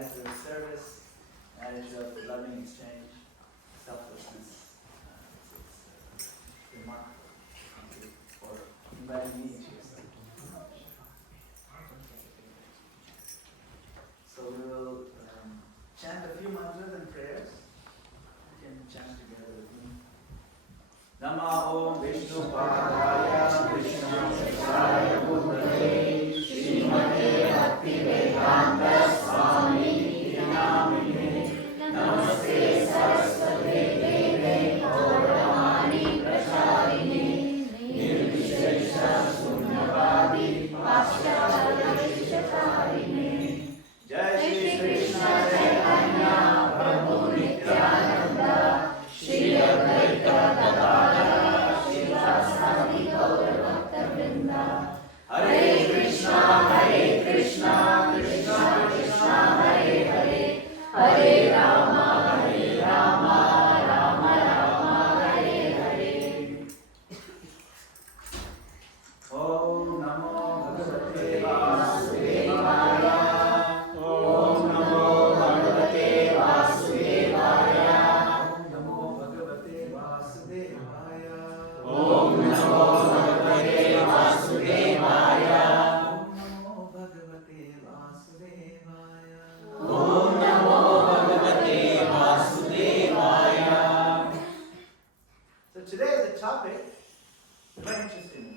attitude of service, an attitude of loving exchange, selflessness. It's remarkable for inviting me into yourself. So we will chant a few mantras and prayers. You can chant together with me. Namo Vishnu Padaya Vishnu Shivaya Bhutale Srimate Bhakti Vedanta Swami Namine Namaste Saraswate Deve Gauravani Pracharine Nirvishesha Sunyavadi Paschalya Vishakarine Jai Shri Krishna Chaitanya Prabhu Nityananda Shri Advaita Gadadhara Srivasadi Gaura Bhakta Vrinda Hare Krishna Krishna Krishna Hare Hare Hare Rama Rama Rama Hare Hare. Om Namo Bhagavate Vasudevaya. Om Namo Bhagavate Vasudevaya. Om Namo Bhagavate Vasudevaya. Om Namo Bhagavate Vasudevaya. Om Namo Bhagavate Vasudevaya. Om Namo Bhagavate Vasudevaya. So today the topic is very interesting.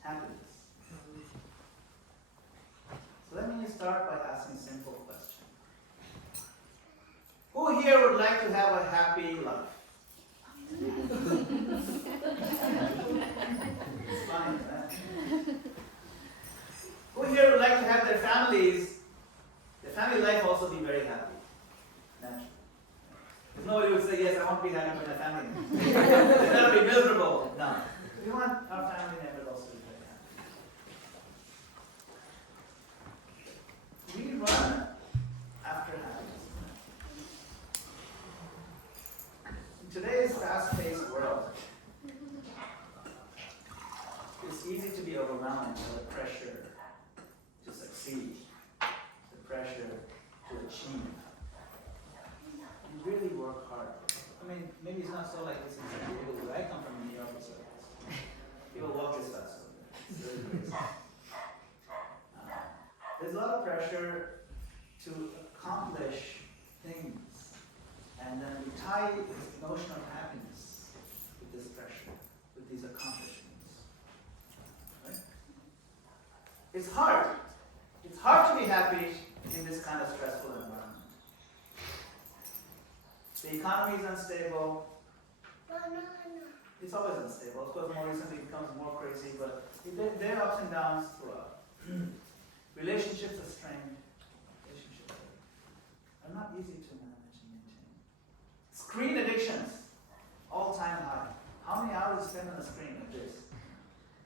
Happiness. So let me start by asking a simple question. Who here would like to have a happy life? It's fine, right? Who here would like to have their family life also be very happy? Naturally. If nobody would say, yes, I want to be happy with my family. It's got to be miserable. No. We want our family members also to be very happy. We run after happiness. In today's fast-paced world, it's easy to be overwhelmed by the pressure to succeed, the pressure to achieve. You really work hard. I mean, maybe it's not so like this in San Diego, where I come from New York, so people walk this fast. It's really crazy. There's a lot of pressure to accomplish things, and then we tie this notion of happiness with this pressure, with these accomplishments. Right? It's hard. It's hard to be happy in this kind of stressful environment. The economy is unstable. It's always unstable. Of course, more recently it becomes more crazy, but there are ups and downs throughout. Relationships are strained. Relationships are not easy to manage and maintain. Screen addictions, all-time high. How many hours you spend on the screen like this?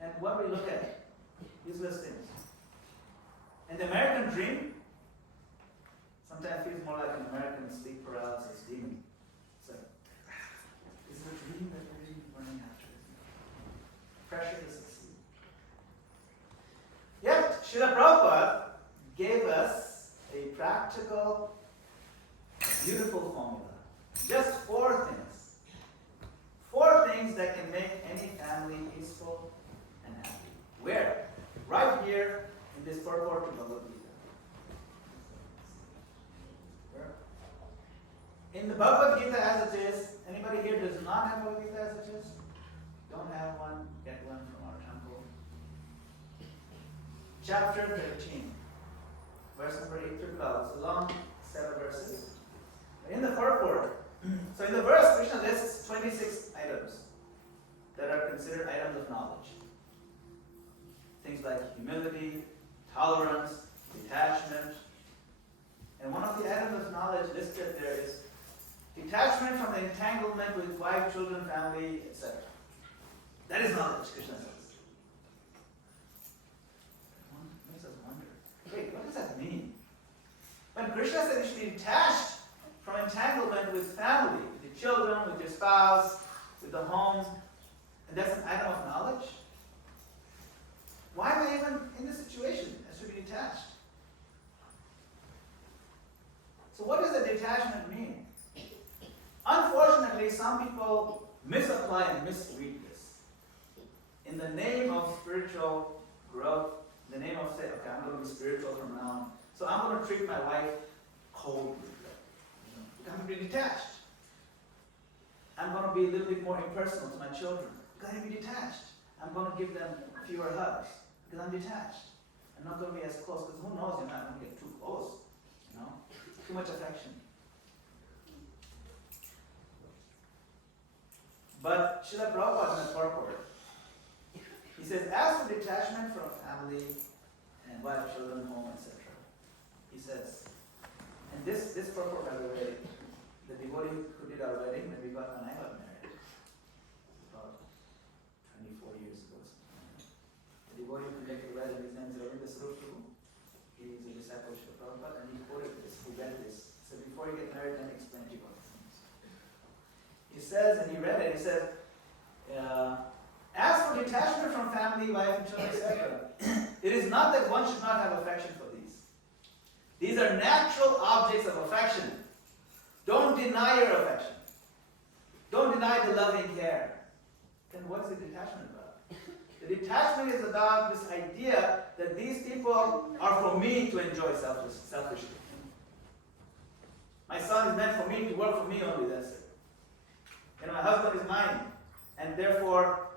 And what we look at, useless things. And the American dream sometimes feels more like an American sleep paralysis demon. It's like, is it a dream that we're really running after? Pressure to succeed. Yet, Srila Prabhupada gave us a practical, beautiful formula. Just 4 things. 4 things that can make any family peaceful and happy. Where? Right here in this purport to Bhagavad Gita. In the Bhagavad Gita as it is, anybody here does not have Bhagavad Gita as it is? Don't have one, get one from our temple. Chapter 13, verse number 8 through 12. It's a long set of verses. In the purport, so in the verse, Krishna lists 26 items that are considered items of knowledge. Things like humility, tolerance, detachment. And one of the items of knowledge listed there is detachment from the entanglement with wife, children, family, etc. That is knowledge, Krishna says. It makes us wonder, wait, what does that mean? When Krishna said you should be detached from entanglement with family, with your children, with your spouse, with the home, and that's an item of knowledge? Why am I even in this situation? I should be detached. detachment mean? Unfortunately, some people misapply and misread this. In the name of spiritual growth, in the name of saying, okay, I'm going to be spiritual from now on. So I'm going to treat my wife coldly. I'm going to be detached. I'm going to be a little bit more impersonal to my children. I'm going to be detached. I'm going to give them fewer hugs because I'm detached. I'm not going to be as close because who knows, you're not going to get too close. Too much affection. But Srila Prabhupada in the purport, he says, as for detachment from family and wife, children, home, etc., he says, and this purport, by the way, the devotee who did our wedding when I got married, about 24 years ago. The devotee who did the wedding, his name is Prabhu. He is a disciple of Srila Prabhupada, and he quoted this, who read this. So before you get married, let me explain to you what this means. He says, and he read it, he says, as for detachment from family, wife, and children, etc., it is not that one should not have affection for these. These are natural objects of affection. Don't deny your affection. Don't deny the loving care. Then what is the detachment about? The detachment is about this idea that these people are for me to enjoy selfishly. My son is meant for me to work for me only, that's it. My husband is mine, and therefore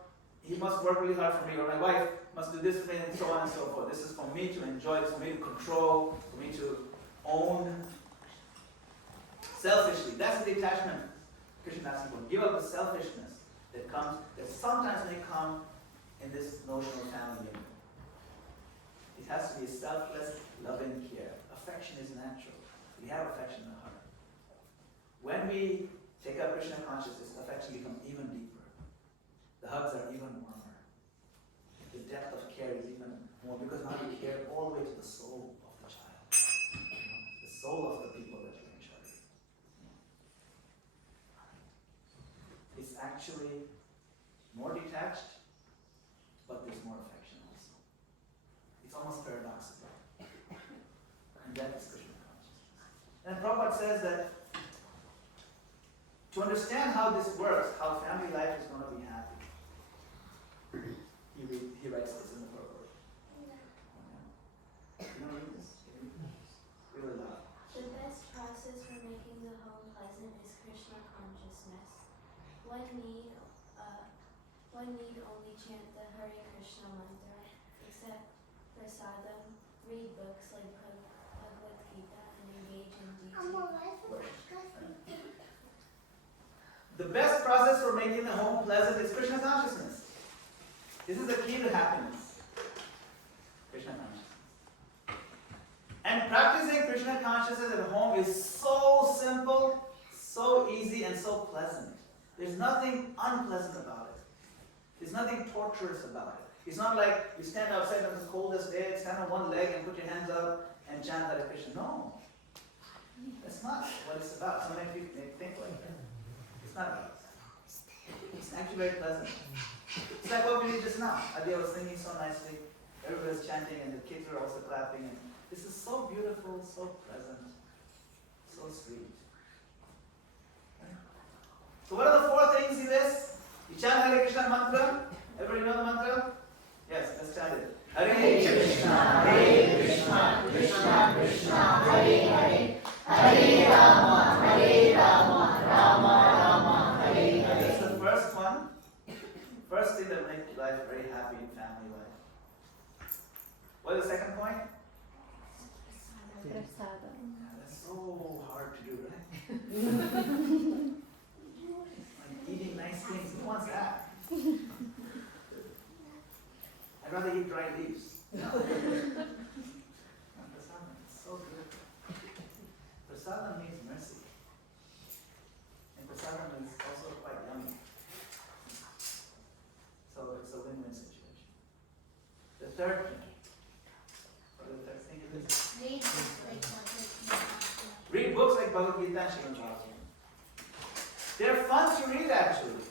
he must work really hard for me, or my wife must do this for me, and so on and so forth. This is for me to enjoy, it's for me to control, for me to own selfishly. That's the detachment. Krishna asks people, give up the selfishness that sometimes may come in this notion of family unit. It has to be a selfless, loving care. Affection is natural. We have affection in the heart. When we take up Krishna consciousness, affection becomes even deeper. The hugs are even warmer. The depth of care is even more, because now we care all the way to the soul of the child. The soul of the people that are in charge. It's actually more detached, but there's more affection also. It's almost paradoxical. And that is Krishna consciousness. And Prabhupada says that to understand how this works, how family life is going to be happy, he writes this in the purport. You want to read this? Really loud. The best process for making the home pleasant is Krishna consciousness. One need only chant the Hare Krishna mantra, accept prasadam, read books like Bhagavad Gita, and engage in deep worship. The best process for making the home pleasant is Krishna consciousness. This is the key to happiness. Krishna consciousness. And practicing Krishna consciousness at home is so simple, so easy, and so pleasant. There's nothing unpleasant about it. There's nothing torturous about it. It's not like you stand outside on the coldest day, stand on one leg and put your hands up and chant Hare Krishna. No. That's not what it's about. So many people think like that. It's not about that. It's actually very pleasant. It's like what we did just now. Adi was singing so nicely. Everybody was chanting and the kids were also clapping. And this is so beautiful, so pleasant, so sweet. So what are the four things he lists? You chant Hare Krishna mantra. Everybody know the mantra? Yes, let's chant it. Hare Krishna, Krishna Krishna, Hare Hare, Hare Rama, Rama Rama, Hare Hare. That's the first one. First thing that makes life very happy in family life. What is the second point? Prasadam. Yeah, that's so hard to do, right? Like eating nice things. Who wants that? I'd rather eat dry leaves. No. Prasadam, it's so good. Prasadam means mercy. And prasadam is also quite yummy. So it's a win-win situation. The third thing. What is the third thing it is? Read books like Bhagavad Gita and Srimad Bhagavatam. They're fun to read actually.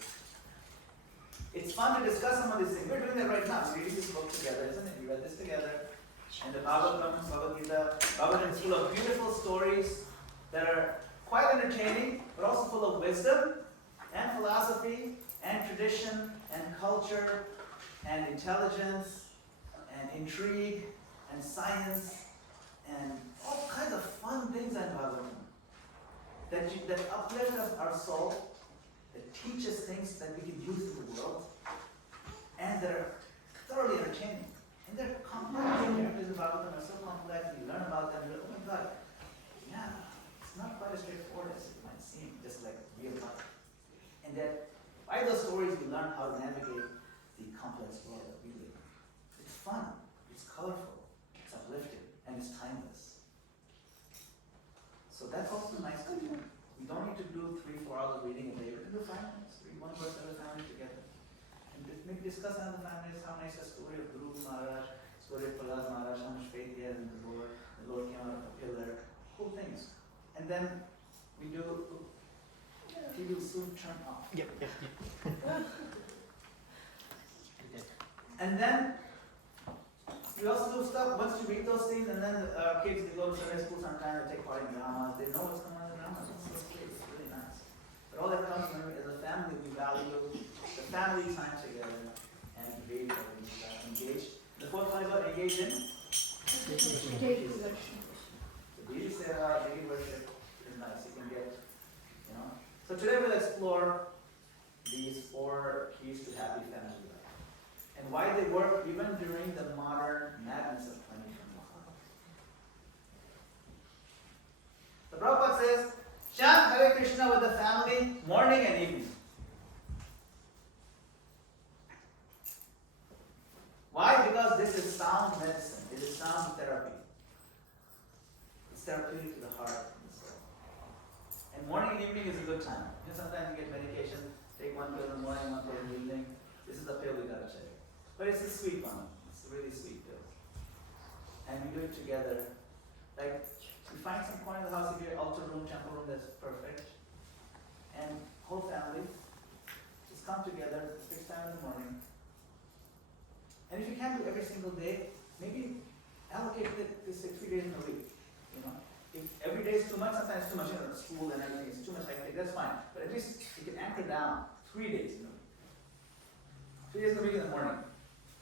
It's fun to discuss some of these things. We're doing that right now. We're reading this book together, isn't it? We read this together. And the Bhagavad Gita is full of beautiful stories that are quite entertaining, but also full of wisdom and philosophy and tradition and culture and intelligence and intrigue and science and all kinds of fun things in Bhagavatam that uplift our soul, that teach us things that we can use in the world, and that are thoroughly entertaining. And they're complex. The characters in Bhagavatam are so complex. You learn about them, you're like, oh my God, yeah, it's not quite as straightforward as it might seem, just like real life. And that by those stories we learn how to navigate the complex world that we live in. It's fun, it's colorful, it's uplifting, and it's timeless. So that's also nice to do. We don't need to do 3-4 hours of reading a day. We can do 5 minutes. Read one verse at a time together. And maybe discuss on the families how nice the story of Guru Maharaj, story of Prahlad Maharaj, how much faith he had in the Lord. The Lord came out of a pillar. Cool things. And then we do, he will soon turn off. Yep. And then we also do stuff, once you read those things, and then kids, they go to Sunday school sometimes, they take part in dramas, they know what's going on in the dramas, it's so great, it's really nice. But all that comes when as a family, we value the family time together and engage. The fourth one is about engage in? Daily worship. The daily seva, daily worship is nice, you can get, you know. So today we'll explore these 4 keys to happy family life. And why they work even during the modern madness of 2021. The Prabhupada says, chant Hare Krishna with the family morning and evening. Why? Because this is sound medicine. It is sound therapy. It's therapeutic to the heart and the soul. And morning and evening is a good time. You know, sometimes you get medication, take 1 pill in the morning, 1 pill in the evening. This is the pill we gotta take. But it's a sweet one. It's a really sweet pill. And we do it together. Like, we find some corner of the house, if you're altar room, temple room, that's perfect. And whole family just come together, fixed time in the morning. And if you can't do every single day, maybe allocate it to 3 days in a week. You know, if every day is too much, sometimes it's too much, you know, school and everything, it's too much hectic, that's fine. But at least you can anchor down 3 days in a week. 3 days in a week in the morning.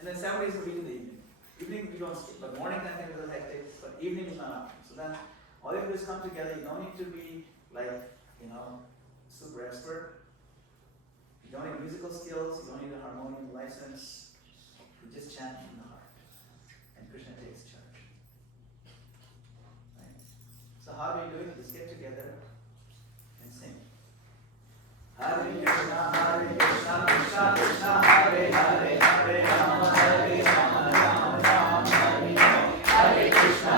And then 7 days a week in the evening. Evening we don't skip, but morning can be a little hectic, but evening is not option. So then all you have to do is come together. You don't need to be like, you know, super expert. You don't need musical skills, you don't need a harmonium license. You just chant from the heart. And Krishna takes charge. Right? So how do you do it? Just get together and sing. Hare Krishna, Krishna Krishna, Hare Hare, Hare Rama, Hare Rama, Rama Rama, Hare Hare. Hare Krishna,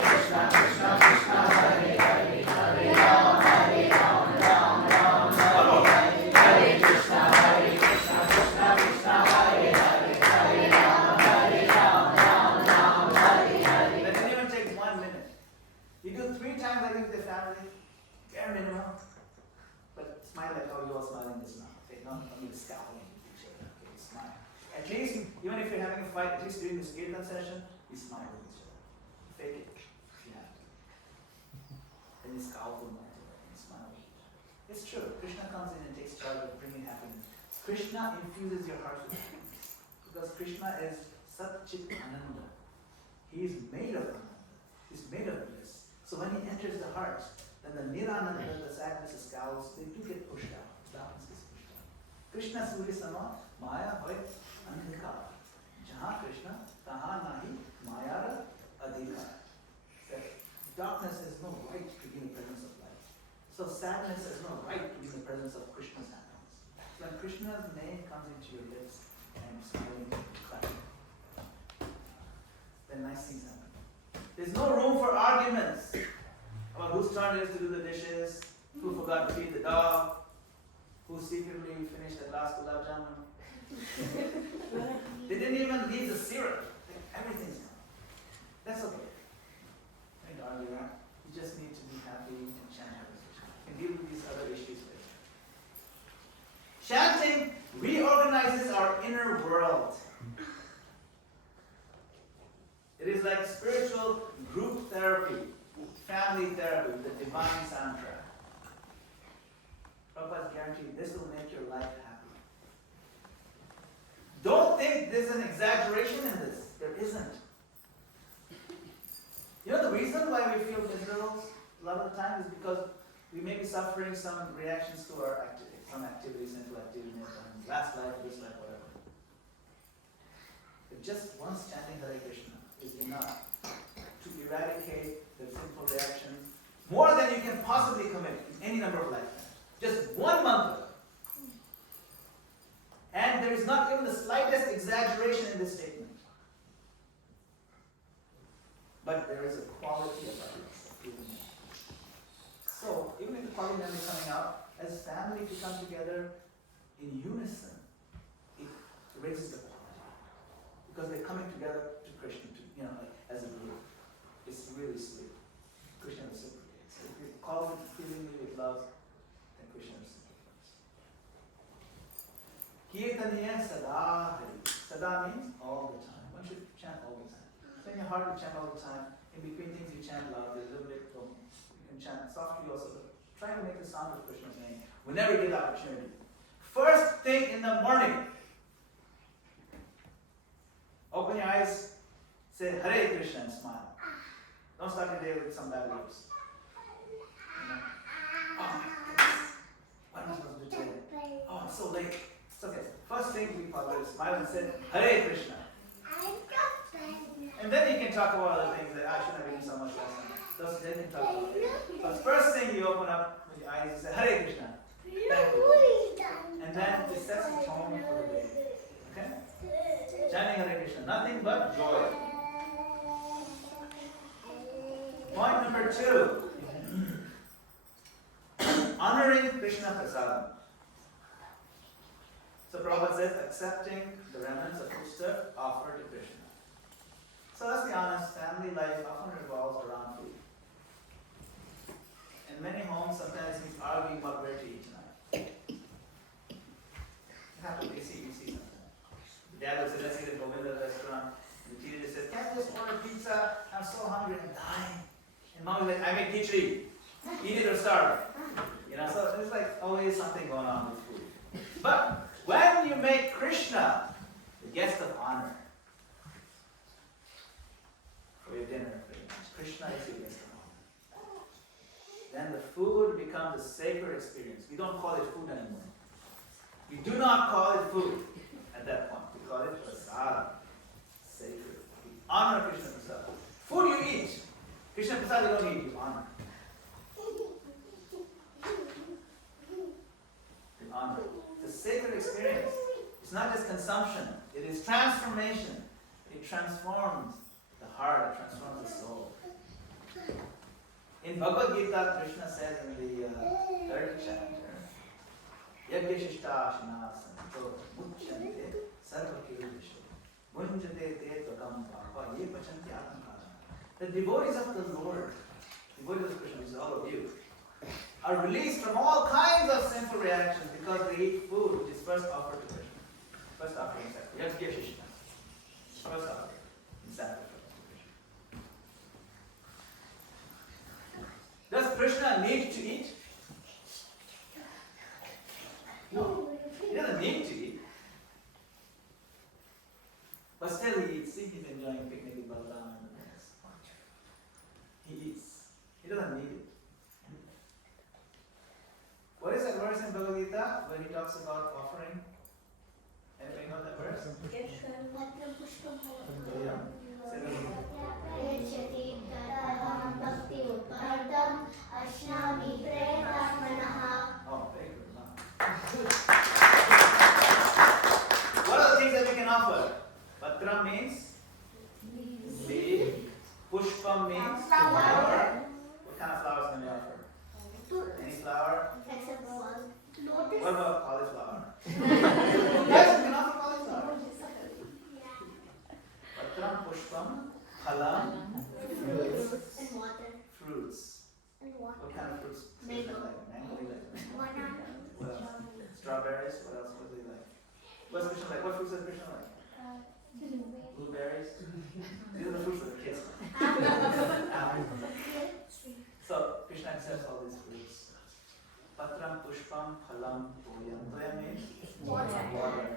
Krishna Krishna, Hare Hare, Hare Rama, Hare Rama, Rama Rama, Hare Hare. Hare Krishna, Krishna Krishna, Hare Hare, Hare Rama, Hare Rama, Rama Rama, Hare Hare. That doesn't even take 1 minute. You do 3 times like with the family, bare minimum. But smile like how you are smiling just now. Okay, not only scowling at each other. Okay, smile. At least, even if you're having a fight, at least during this kirtan session, you smile at each other. Fake it if you have to. Then you scowl from one to the other and smile at each other. It's true. Krishna comes in and takes charge of bringing happiness. Krishna infuses your heart with happiness. Because Krishna is Sat Chit Ananda. He is made of Ananda. He's made of bliss. So when he enters the heart, then the Nirananda, the sadness, the scowls, they do get pushed out. Darkness gets pushed out. Krishna Surya Sama, Maya Hoy Andhikar. Jahan Krishna, Taha Nahi, Mayara Adhikar. That darkness has no right to be in the presence of light. So sadness has no right to be in the presence of Krishna's happiness. So when Krishna's name comes into your lips and you're smiling and clapping, then nice things happen. There's no room for arguments about whose turn it is to do the dishes, who forgot to feed the dog, who secretly finished the last gulab jamun. They didn't even leave the syrup. Everything's gone. That's okay. Don't argue that. You just need to be happy and chant Hare Krishna. You can deal with these other issues later. Chanting reorganizes our inner world. It is like spiritual group therapy, family therapy, the divine soundtrack. guarantee you, this will make your life happy. Don't think there's an exaggeration in this. There isn't. You know the reason why we feel miserable a lot of the time is because we may be suffering some reactions to our activities, some activities, mental activities, last life, this life, whatever. But just once chanting Hare Krishna is enough to eradicate the sinful reactions more than you can possibly commit in any number of lifetimes. Just one mantra. And there is not even the slightest exaggeration in this statement. But there is a quality of life. So, even if the quality memory is coming out, as family to come together in unison, it raises the quality. Because they're coming together to Krishna, like, as a group. It's really sweet. Krishna reciprocates. If you call it feelingly with love, then Krishna reciprocates. Kirtaniya sada hari. Sada means all the time. One should chant all the time. So in your heart you chant all the time. In between things you chant loudly, a little bit. You can chant softly also, but try to make the sound of Krishna's name whenever you get the opportunity. First thing in the morning. Open your eyes, say Hare Krishna and smile. Don't start your day with some bad words. Oh my goodness. What am I supposed to do today? Oh, it's so late. It's okay. First thing we probably smile and say Hare Krishna. And then you can talk about other things that I shouldn't have eaten so much last time. Those they can talk about it. But first thing you open up with your eyes, you say Hare Krishna. Thank you. And then it sets the tone for the day. Okay? Chanting Hare Krishna. Nothing but joy. Point number 2. Honoring Krishna Prasadam. So Prabhupada says accepting the remnants of foodstuff offered to Krishna. So let's be honest, family life often revolves around food. In many homes, sometimes he's arguing about where to eat tonight. It happens, we see sometimes. The dad will say, let's eat at Govinda restaurant. The teenager says, can't you just order pizza? I'm so hungry, I'm dying. And mom is like, I make khichdi. Eat it or starve. So there's like always something going on with food. But when you make Krishna the guest of honor for your dinner, for your lunch, Krishna is your guest of honor. Then the food becomes a sacred experience. We don't call it food anymore. We do not call it food at that point. We call it prasad, sacred. We honor Krishna prasad. Food you eat. Krishna prasad you don't eat, you honor. You honor. It's a sacred experience. It's not just consumption. It is transformation. It transforms the heart. It transforms the soul. In Bhagavad Gita, Krishna says in the 3rd chapter, Yagyashishtasanasanto muchyante sarvakirvisho munjate te tvakam papa ye pachanti atmakarana. The devotees of the Lord, devotees of Krishna, which is all of you, are released from all kinds of sinful reactions because they eat food which is first offered to Krishna. First offering in sacrifice. Yagyashishta. First offering in sacrifice. Does Krishna need to eat? No. He doesn't need to eat. But still he eats. See, he's enjoying picnic with Madan and the rest. He eats. He doesn't need it. What is that verse in Bhagavad Gita when he talks about offering? Anybody know that verse? Oh, very good. What are the things that we can offer? Patram means leaf. Pushpam means flower. What kind of flowers can we offer? Any flower? What about cauliflower? Yes, we can offer cauliflower. Patram, pushpam, phalam, fruits. And water. What kind of fruits? Mango. Mango, we like. Banana. What else? Strawberries. What else would we like? What's Krishna like? What fruits does Krishna like? Blueberries. These are the fruits of the kids. Apples. So Krishna accepts all these fruits. Patram, pushpam. pushpam phalam toyam. Toyam means Water. water.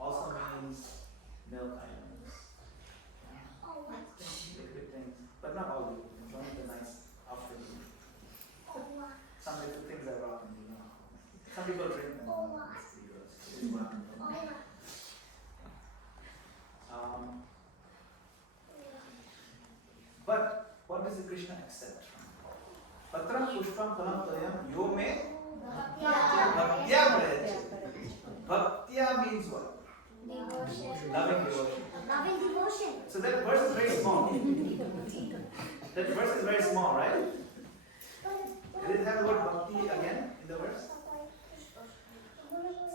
Also means milk items. Liquid things, but not all liquid things, only the nice outfit. Some liquid things are rock and roll. Some people drink them. It's rock and roll. But what does the Krishna accept from? Patram pushpam phalam toyam yo me bhaktya prayachati. Bhaktya means what? Devotion. Loving devotion. Loving devotion. So that verse is very small. That verse is very small, right? Did it have the word bhakti again in the verse?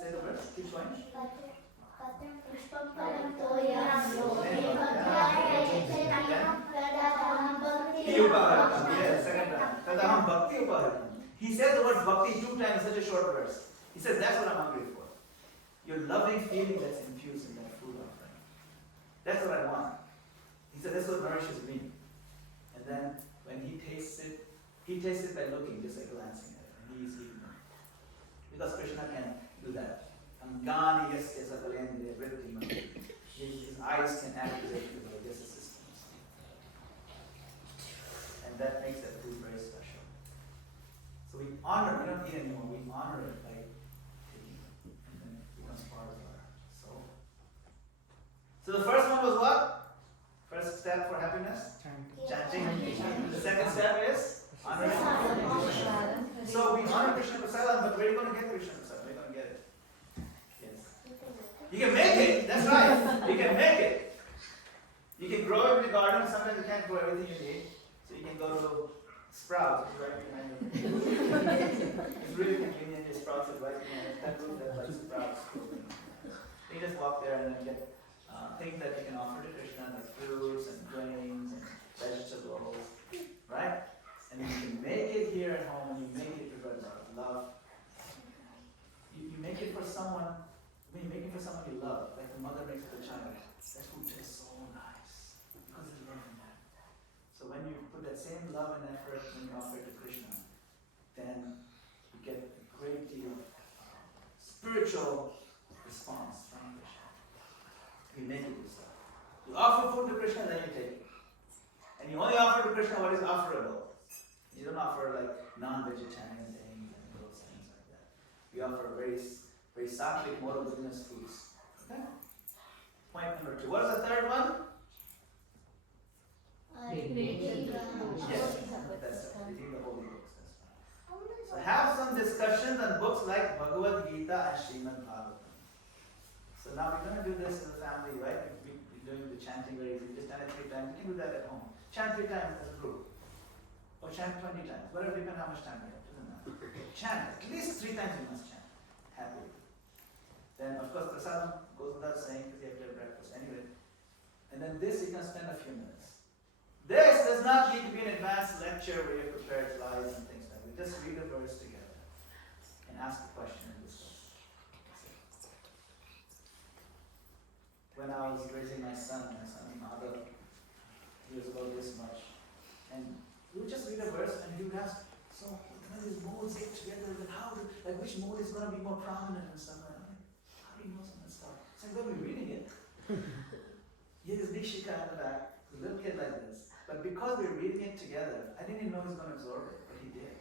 Say the verse, keep going. Yeah, second time. Tadaham bhakti upahari. He says the word bhakti 2 times in such a short verse. He says that's what I'm hungry for. Your loving feeling that's infused in that food offering. That's what I want. He said that's what nourishes me. And then when he tastes it by looking, just like glancing at it. And he's eating it. Because Krishna can do that. Angani yasya sakalendriya vritti. His eyes can activate the digestive system. And that makes that food very special. So we honor, we don't eat anymore, we honor it by taking it. And then it becomes part of our soul. So the first one was what? First step for happiness? Chanting. The second step is honoring. So we honor Krishna Prasadam, but where are you going to get Krishna Prasadam? Where are you going to get it? Yes. You can make it. That's right. You can make it. You can grow it in the garden. Sometimes you can't grow everything you need. So you can go to Sprouts, right behind you. It's really convenient. Your Sprouts is right behind it. That room that's like Sprouts. You just walk there and then get things that you can offer to Krishna, like fruits and grains and vegetables, right? And you can make it here at home, and you make it with love. You make it for someone. When you make it for someone you love, like the mother makes for the child, that food tastes so nice because there's love in that. So when you put that same love and effort when you offer it to Krishna, then you get a great deal of spiritual response from Krishna. You make it yourself. You offer food to Krishna, then you take it. And you only offer to Krishna what is offerable. You don't offer like non-vegetarian things and those things like that. We offer very sattvic, moral goodness foods. Okay? Point number 2. What is the third one? Yes, that's it. Reading the holy books. That's right. So have some discussions on books like Bhagavad Gita and Srimad Bhagavatam. So now we're going to do this as a family, right? We're doing the chanting very easy. Just chant it 3 times. You can do that at home. Chant 3 times as a group. Or chant 20 times. Whatever, depends how much time you have. Doesn't matter. Chant. At least 3 times you must chant. Happily. Then, of course, prasadam goes without saying because you have to have breakfast anyway. And then this you can spend a few minutes. This does not need to be an advanced lecture where you prepare slides and things like that. Just read a verse together and ask a question and discuss. When I was raising my son Madan, he was about this much. And we would just read a verse and he would ask, so when these modes get together, then how do, like which mode is going to be more prominent and stuff like that? How do you know some of that stuff? So I'm going to be reading it. He had his big shika in the back, a little kid like this. But because we were reading it together, I didn't even know he was going to absorb it, but he did.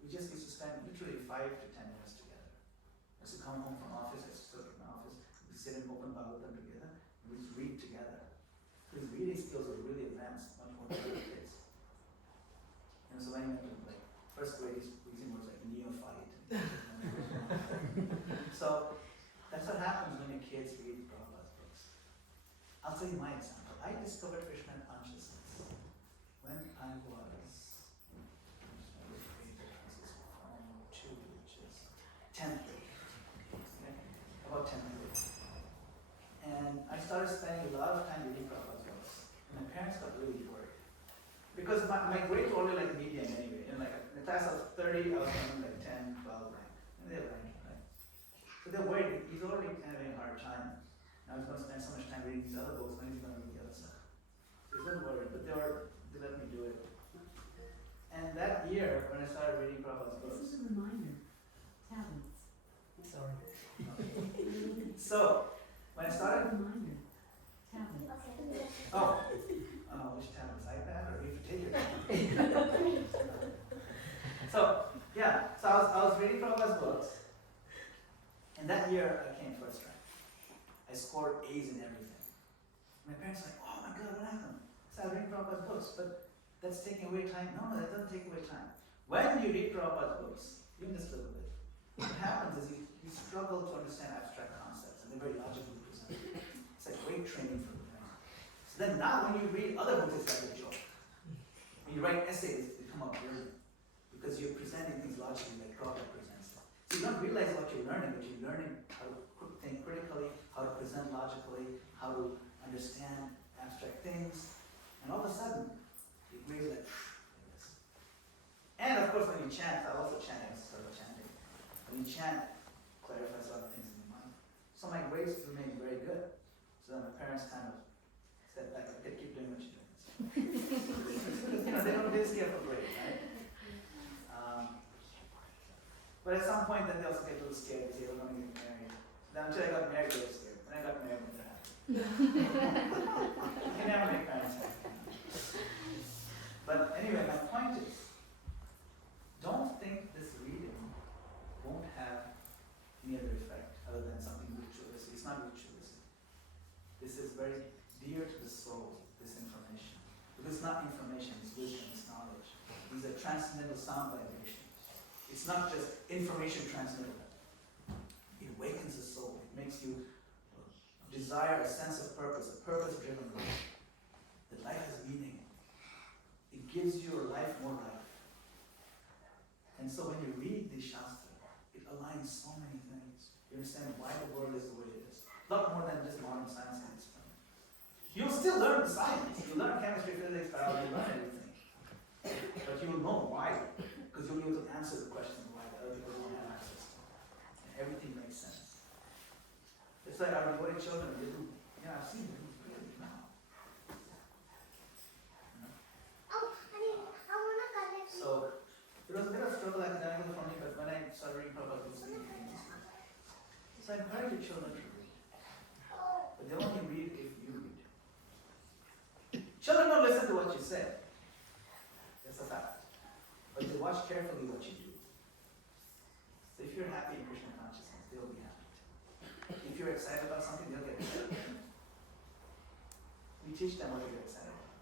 We just used to spend literally 5 to 10 minutes together. I used to come home from office, I used to sit in my office, we sit and open Bhagavatam together, and we just read together. His reading skills were really advanced, much more than other kids. And so when he went to like first grade, he's using words like neophyte. So that's what happens when your kids read Prabhupada's books. I'll tell you my example. I discovered Krishna consciousness when I was 10th grade. Okay? About 10th grade. And I started spending a lot of time reading Prabhupada's books. And my parents got really worried. Because my grades were only like medium anyway. In the class of 30, I was getting like 10, 12 rank. And they were ranking, right? So they're worried. He's already having a hard time. Now he's going to spend so much time reading these other books, when he's going to read the other stuff. So he's not worried, but they let me do it. And that year, when I started reading Prabhupada's books, year I came first rank. I scored A's in everything. My parents were like, oh my God, what happened? I said, I read Prabhupada's books, but that's taking away time. No, that doesn't take away time. When you read Prabhupada's books, even just a little bit, what happens is you struggle to understand abstract concepts, and they're very logically presented. It's like great training for the brain. So then now when you read other books, it's like a joke. When you write essays, they come out brilliant, because you're presenting things logically like Prabhupada presents it. So you don't realize what you're learning, but you're learning how to think critically, how to present logically, how to understand abstract things, and all of a sudden, it really like this. And of course, when you chant, I also chant, I started chanting. When you chant, clarifies a lot of things in your mind. So my grades remained very good. So then my parents kind of stepped back, okay, keep doing what you're doing. Because they don't really care for grades, right? But at some point, then they also get a little scared. They say, we're going to get married. Then until I got married, they were scared. When I got married, they're happy. You can never make parents happy. But anyway, my point is, don't think this reading won't have any other effect other than something ritualistic. It's not ritualistic. This is very dear to the soul, this information. Because it's not information, it's wisdom, it's knowledge. These are transcendental sound vibrations. It's not just information transmitted. It awakens the soul. It makes you desire a sense of purpose, a purpose-driven life. That life has meaning. It gives your life more life. And so when you read the Shastra, it aligns so many things. You understand why the world is the way it is. A lot more than just modern science can explain. You'll still learn the science. You'll learn chemistry, physics, biology, you'll learn everything. But you will know why. Because you'll be able to answer the question why the other people don't have access to. And everything makes sense. It's like our devoted children, they do, yeah, I've seen them do brilliant now. So, it was a bit of struggle academically for me, but when I started reading Prabhupada, it was easy. So I encourage your children to read. But they only read if you read. Children don't listen to what you say. That's a fact. But they watch carefully what you do. So if you're happy in Krishna consciousness, they'll be happy too. If you're excited about something, they'll get excited. We teach them what to get excited about.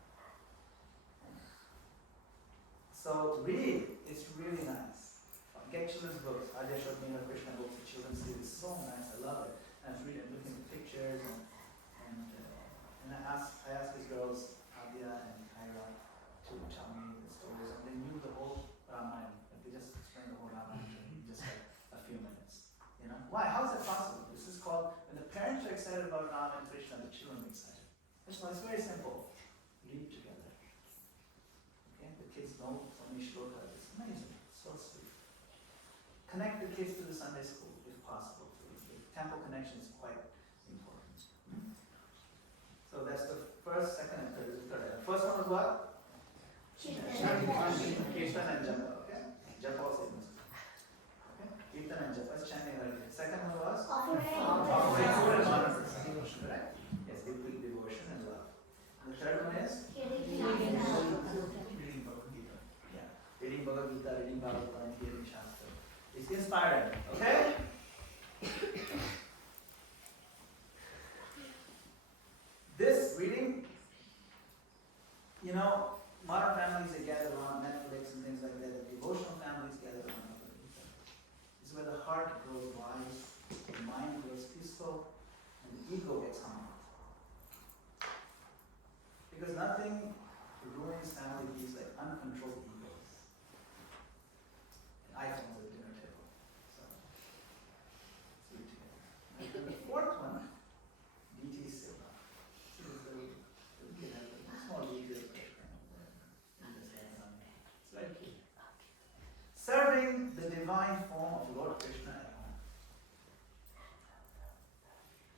So read, it's really nice. Get children's books. Ajay showed me Krishna books for children. It's so nice. I love it. And I was reading, looking at pictures, and I asked his girls, Adya and Kyra, to tell me the stories, and they knew the whole Ramayana. They just explained the whole Ramayana in just like a few minutes. You know why? How is that possible? This is called when the parents are excited about Rama and Krishna, the children are excited. It's very simple. Read together. Okay, the kids know so many shlokas. It's amazing. So sweet. Connect the kids to the Sunday school if possible. The temple connection is quite important. So that's the first, second, and third. First one was what? Kirtan and Japa. Okay? Japa also is missed. Okay? Kirtan and Japa is chanting earlier. Second one was? Offering food and honor. Correct? Yes, devotion and love. The third one is? Reading Bhagavad Gita. Yeah. Reading Bhagavad Gita, reading Bhagavatam, hearing Shastra. It's inspiring. Okay? This reading, modern families, they gather around Netflix and things like that. The devotional families gather around Bhagavad Gita. This is where the heart grows wise, the mind grows peaceful, and the ego gets humbled. Because nothing ruins family peace like uncontrolled egos. And iPhones at the dinner table. So, let's read together. And the fourth one, DT Seva. See, the kid has a small detail. It's very cute. Serving the divine form of Lord Krishna at home.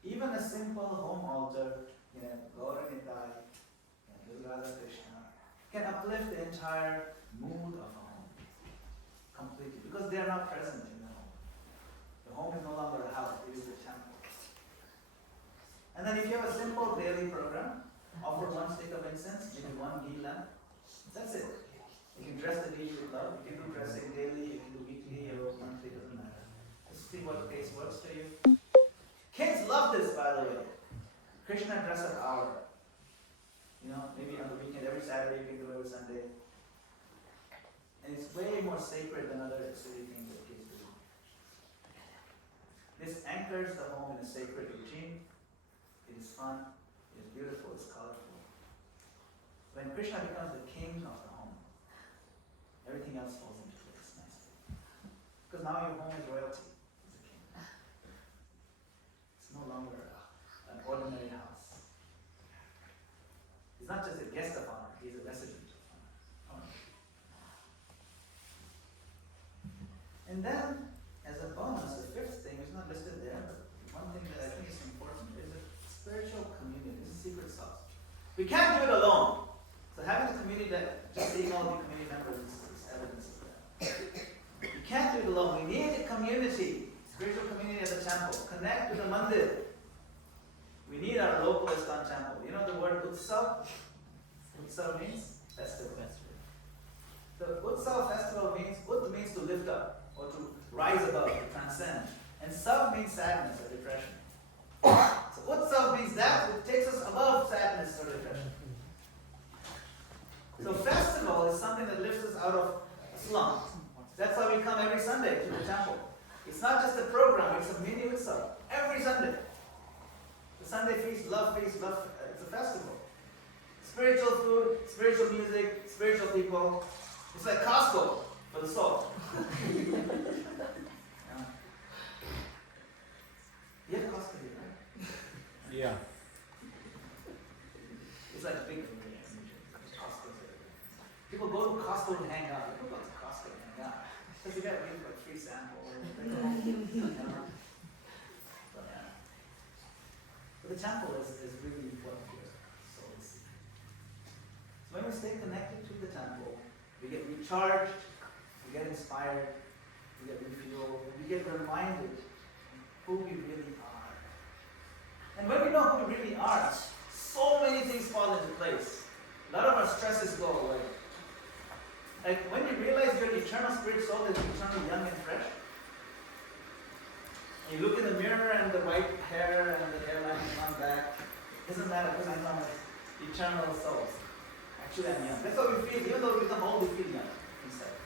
Even a simple home altar, Gaura Nitai, Radha Krishna, can uplift the entire mood of a home completely, because they are not present in the home. The home is no longer a house, it is a temple. And then if you have a simple daily program, offer one stick of incense, maybe one ghee lamp, that's it. You can dress the deity with love. You can do dressing daily, you can do weekly or monthly, doesn't matter. Just see what pace works for you. Kids love this, by the way. Krishna dress up hour. Maybe on the weekend, every Saturday you can do it, every Sunday. And it's way more sacred than other silly things that kids do. This anchors the home in a sacred routine. It is fun, it is beautiful, it's colorful. When Krishna becomes the king of the home, everything else falls into place nicely. Because now your home is royalty. It's a king. It's no longer an ordinary house. He's not just a guest of honor, he's a resident of honor. And then, as a bonus, the fifth thing is not listed there, but one thing that I think is important is a spiritual communion. This is secret sauce. We can't do it alone. So having a community that just seeing all the community members is evidence of that. You can't do it alone. We need a community, spiritual community at the temple. Connect to the mandir. We need our local ISKCON temple. You know the word Utsav? Utsav means festival. The Utsav festival means, Ut means to lift up, or to rise above, to transcend. And Sav means sadness or depression. So Utsav means that it takes us above sadness or depression. So festival is something that lifts us out of a slump. That's why we come every Sunday to the temple. It's not just a program, it's a mini Utsav. Every Sunday. The Sunday feast, it's a festival. Spiritual food, spiritual music, spiritual people. It's like Costco for the soul. You have Costco here, right? Yeah. It's like a big thing here. Costco's everywhere. People go to Costco to hang out. People go to Costco to hang out. Because you get like free samples. But the temple is really important here. So when we stay connected to the temple, we get recharged, we get inspired, we get refueled, we get reminded who we really are. And when we know who we really are, so many things fall into place. A lot of our stresses go away. Like when you realize your eternal spirit soul is eternally young and fresh, and you look in the mirror and the white hair and the hairline on back, doesn't matter because I know my eternal soul. Actually, I'm young. That's how we feel. Even though we become old, we feel young inside.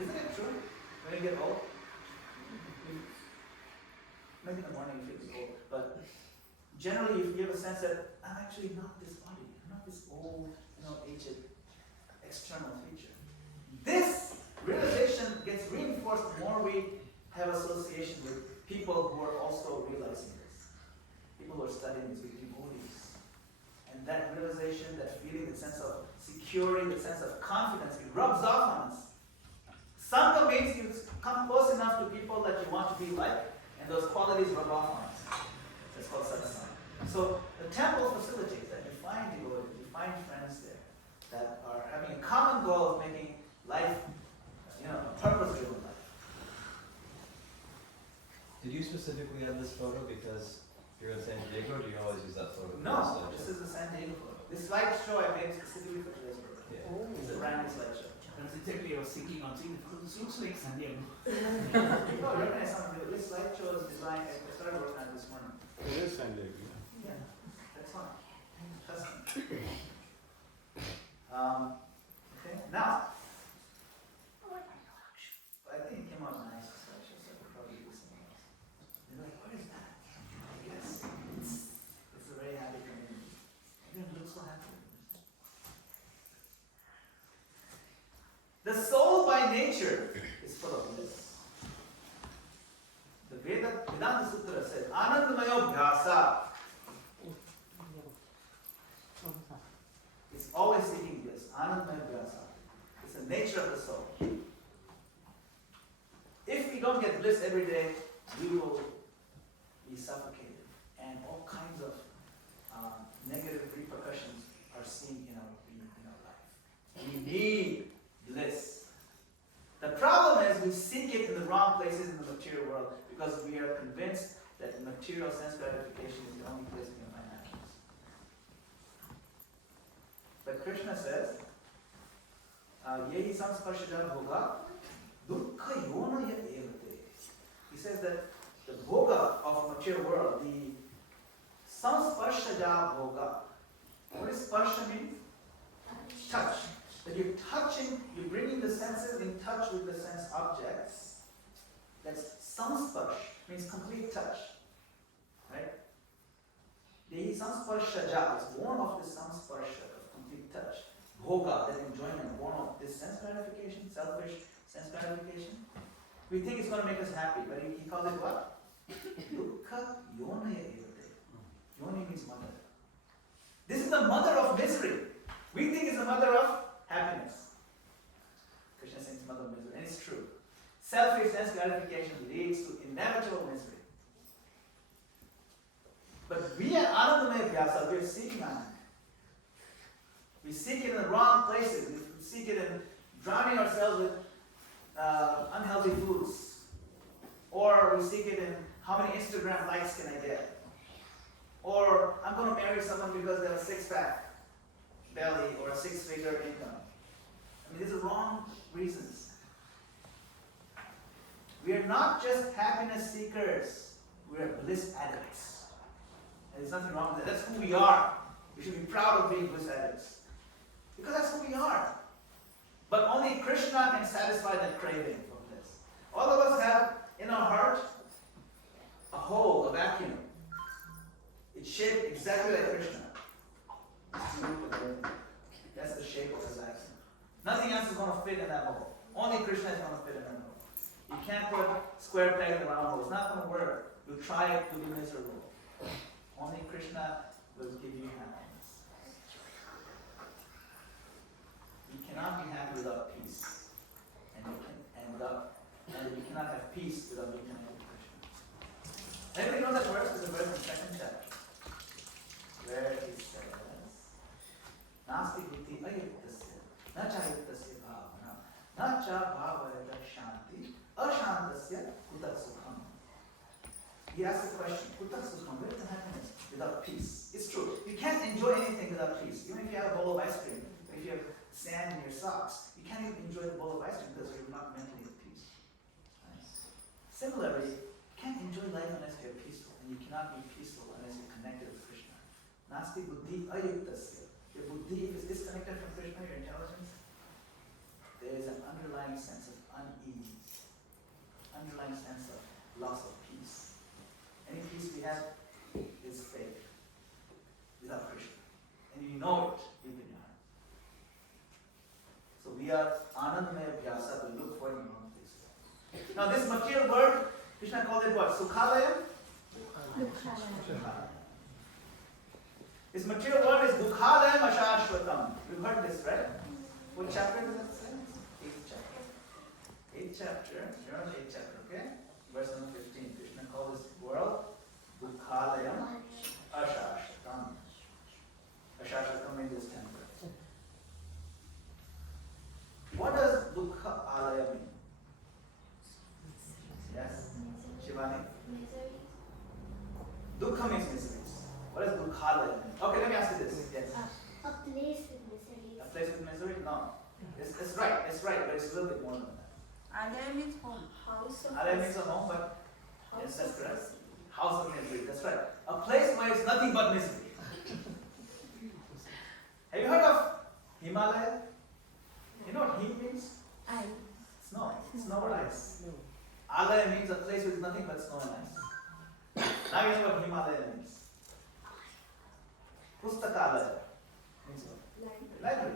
Isn't it true? When you get old, maybe in the morning you feel old, but generally you have a sense that I'm actually not this body. I'm not this old, aged external feature. This realization gets reinforced the more we have association with people who are also realizing this. People who are studying this with devotees. And that realization, that feeling, that sense of security, that sense of confidence, it rubs off on us. Sangha means you come close enough to people that you want to be like, and those qualities rub off on us. That's called satsang. So the temple facilitates that. You find devotees, you find friends there that are having a common goal of making life, a purpose-driven life. Did you specifically have this photo because you're in San Diego, or do you always use that photo? No, this is a San Diego photo. This slideshow I made specifically for today's program. Yeah. It's a brand new slideshow. That's exactly what I was thinking on seeing it because it looks like San Diego. No, I recognize something. This slideshow is designed, I started working on it this morning. It is San Diego. Yeah, that's fine. Custom. Okay, now, I think it came out nice, slideshow, so I could probably do something else. You're like, what is that? Yes, it's a very happy community. You look so happy. The soul by nature is full of bliss. The Vedanta Sutra says, Anandamayo Bhyasa. It's always seeking bliss. Anandamayo Bhyasa. It's the nature of the soul. If we don't get bliss every day, we will be suffocated. And all kinds of negative repercussions are seen in our life. We need bliss. The problem is we seek it in the wrong places in the material world because we are convinced that material sense gratification is the only place we can find happiness. But Krishna says, Yehi samsparshada bhoga dukkha yona ya evate. He says that the bhoga of a mature world, the samsparshaja bhoga. What does sparsha mean? Touch. That you're touching, you're bringing the senses in touch with the sense objects. That's samsparsh, means complete touch. Right? The samsparshaja is born of the samsparsha, of complete touch. Bhoga, that enjoyment, born of this sense gratification, selfish sense gratification. We think it's going to make us happy, but he calls it what? Dukkha yonaya evate. Yoni means mother. This is the mother of misery. We think it's the mother of happiness. Krishna says it's mother of misery, and it's true. Selfish sense gratification leads to inevitable misery. But we at Anandamaya Vyasa, we are seeking Anand. We seek it in the wrong places. We seek it in drowning ourselves with unhealthy foods. Or we seek it in how many Instagram likes can I get? Or I'm going to marry someone because they have a six-pack belly or a six-figure income. I mean, these are wrong reasons. We are not just happiness seekers. We are bliss addicts. And there's nothing wrong with that. That's who we are. We should be proud of being bliss addicts. Because that's who we are. But only Krishna can satisfy that craving for bliss. All of us have in our heart a hole, a vacuum. It's shaped exactly like Krishna. That's the shape of the vacuum. Nothing else is going to fit in that hole. Only Krishna is going to fit in that hole. You can't put a square peg in a round hole. It's not going to work. You try it, you'll be miserable. Only Krishna will give you happiness. You cannot be happy without peace. And you cannot have peace without being connected to Krishna. Anybody know that verse? There's a verse in the second chapter where it says, Nasti buddhi ayuktasya, na cha ayuktasya bhavana, na cha bhavarata shanti, ashantasya kutat sukham. He asks the question, kutat sukham, where is the happiness without peace? It's true. You can't enjoy anything without peace. Even if you have a bowl of ice cream, if you have sand in your socks, you can't even enjoy the bowl of ice cream because you're not mentally at peace. Right? Similarly, you can't enjoy life unless you're peaceful, and you cannot be peaceful unless you're connected with Krishna. Nasti buddhi ayuktasya. Your buddhi is disconnected from Krishna, your intelligence. There is an underlying sense of unease, underlying sense of loss of peace. Any peace we have is fake without Krishna. And you know it deep in your heart. So we are Anandamaya Vyasa, we look for it in wrong places. Now this material world, Krishna called it what? Sukhalayam? Dukhalayam. This material world is Dukhalayam Ashashvatam. You've heard this, right? What chapter does that say? 8th chapter. 8th chapter. You're on the 8th chapter, okay? Verse number 15. Krishna called this world Dukhalayam Ashashvatam. Ashashvatam means this temple. What does Dukhalaya mean? Yes? Shivani? Misery. Dukkha means miseries. What does Dukhalaya mean? Okay, let me ask you this. Yes? A place with misery. A place with misery? No. It's right, but it's a little bit more than that. Alaya means home. House of Alaya means a home, but House yes, that's of correct. misery. House of misery, that's right. A place where it's nothing but misery. Have you heard of Himalaya? You know what he means? Ice. Snow. Snow or ice. Alaya means a place with nothing but snow and ice. Now you know what Himalaya means. Pustakalaya means what? Library.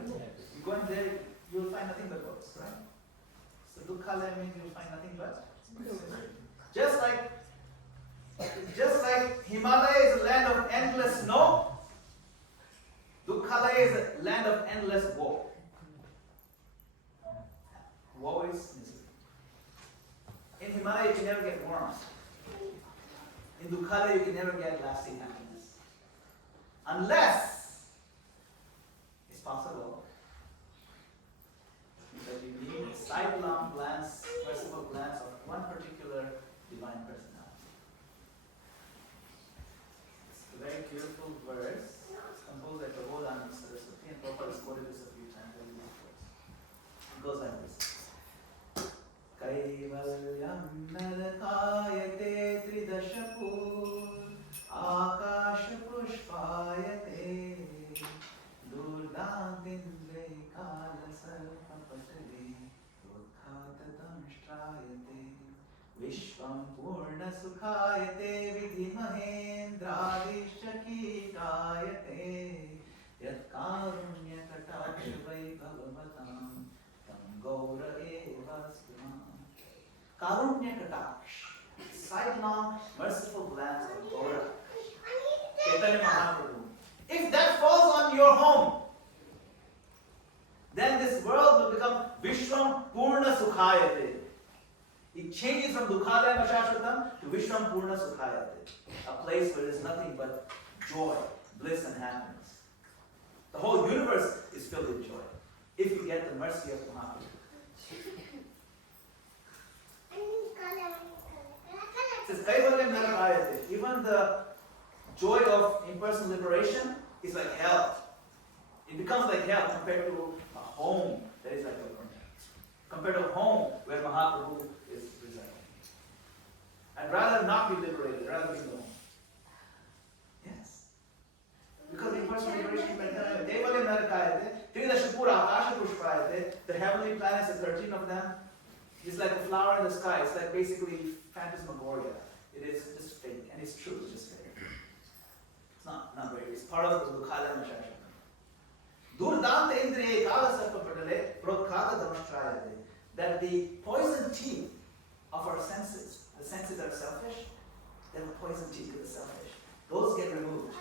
You go in there, you will find nothing but books, right? So Dukhalaya means you will find nothing but misery. Just like Himalaya is a land of endless snow, Dukhalaya is a land of endless woe. Woe is misery. In Himalaya, you can never get warmth. In Dukhalaya, you can never get lasting happiness. Unless it's possible that you need a sidelong glance, merciful glance of one particular divine personality. It's a very beautiful verse. It's composed by Prabhu and Saraswati, and Prabhupada has quoted this a few times. It goes like this. Kaivalyam nalakayate tridaya Vishwam Purna Sukhayate Vidhimahendradishakitayate Yat Karunya Katakshivai Bhagavatam Tam Gaura Eva Srimam. Karunya Kataksh, sidelong, merciful glance of Gaura, Chaitanya Mahaprabhu. If that falls on your home, then this world will become Vishwam Purna Sukhayate. It changes from Dukhalaya Mashashvatam to Vishwam Purna Sukhayate, a place where there is nothing but joy, bliss and happiness. The whole universe is filled with joy, if you get the mercy of Mahaprabhu. It says, even the joy of impersonal liberation is like hell. It becomes like hell compared to a home that is like a compared to a home where Mahaprabhu is residing. I'd rather not be liberated, rather be alone. Yes. Because impersonal liberation is like the heavenly planets, the 13 of them, is like a flower in the sky. It's like basically phantasmagoria. It is just fake, and it's true, it's just fake. It's not real. It's part of the Dukhalaya Mashashvatam. Durdanta indriye kalasarpa padale prokhata damashtrayate. That the poison teeth of our senses, the senses are selfish, they have a poison teeth to the selfish. Those get removed,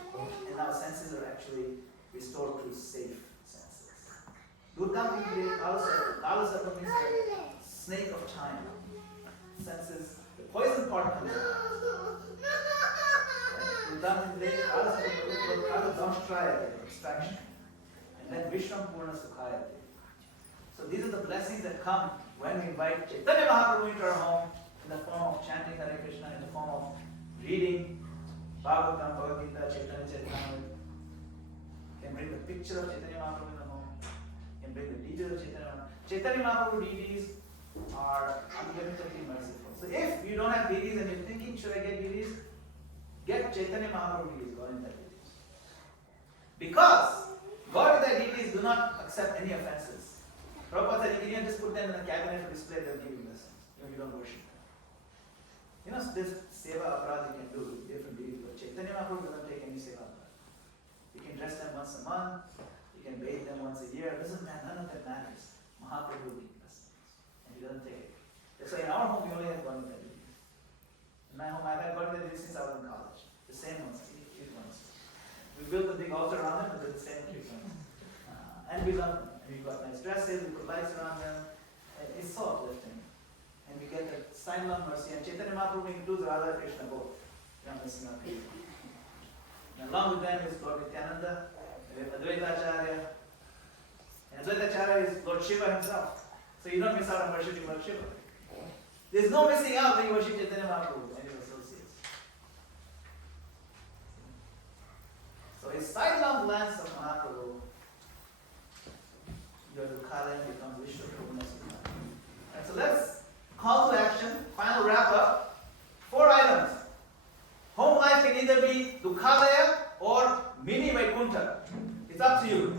and now senses are actually restored to safe senses. Durdanta indriye kalasarpa. Kalasarpa means the snake of time. Senses, the poison part comes out. Durdanta indriye kalasarpa prokhata damashtrayate. Extraction. And then Vishwam Purna Sukhayate. So these are the blessings that come when we invite Chaitanya Mahaprabhu into our home in the form of chanting Hare Krishna, in the form of reading Bhagavatam, Bhagavad Gita, Chaitanya Charitamrita. Can bring the picture of Chaitanya Mahaprabhu in the home. Can bring the details of Chaitanya Mahaprabhu. Chaitanya Mahaprabhu deities are unlimitedly merciful. So if you don't have deities and you're thinking, should I get deities? Get Chaitanya Mahaprabhu deities, Govinda deities. Because Gaudita deities do not accept any offenses. Prabhupada said you can just put them in a cabinet for display, they'll give you blessings. Even if you don't worship them. You know, this seva aparadha you can do with different deities, but Chaitanya Mahaprabhu doesn't take any seva aparadha. You can dress them once a month, you can bathe them once a year, none of that matters. Mahaprabhu will give blessings. And he doesn't take it. That's why in our home we only have Gaudita deities. In my home I've had Gaudita deities since I was in college. The same ones, cute ones. We built a big altar around them, but they're the same cute ones. And we love them. And we've got nice dresses, we put lights around them. It's so uplifting. And we get that silent mercy. And Chaitanya Mahaprabhu includes Radha and Krishna both. You're not missing out. And along with them is Lord Nityananda, we have Advaita Acharya. And Advaita Acharya is Lord Shiva himself. So you don't miss out on worshiping Lord Shiva. There's no missing out when you worship Chaitanya Mahaprabhu and his associates. So a sidelong glance of Mahaprabhu, your Dukhalaya becomes Vishwam Purna Sukhayate. And so let's call to action, final wrap up. 4 items. Home life can either be Dukhalaya or mini Vaikuntha. It's up to you.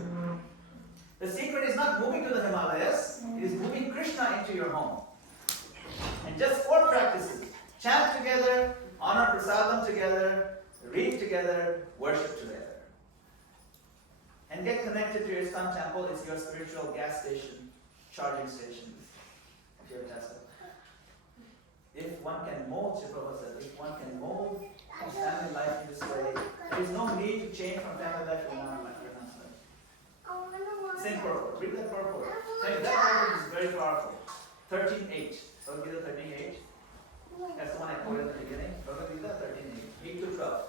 The secret is not moving to the Himalayas, it is moving Krishna into your home. And just 4 practices. Chant together, honor prasadam together, read together, worship together. And get connected to your Islam temple. It's your spiritual gas station, charging station, if you're a Tesla. If one can mold, Sri Prabhupada said, if one can mold his family life in this way, there is no need to change from family life to another life. Same purport. Read that purport. That purport is very powerful. 13.8. Bhagavad Gita 13.8. That's the one I quoted at the beginning. Bhagavad Gita 13.8. 8 to 12.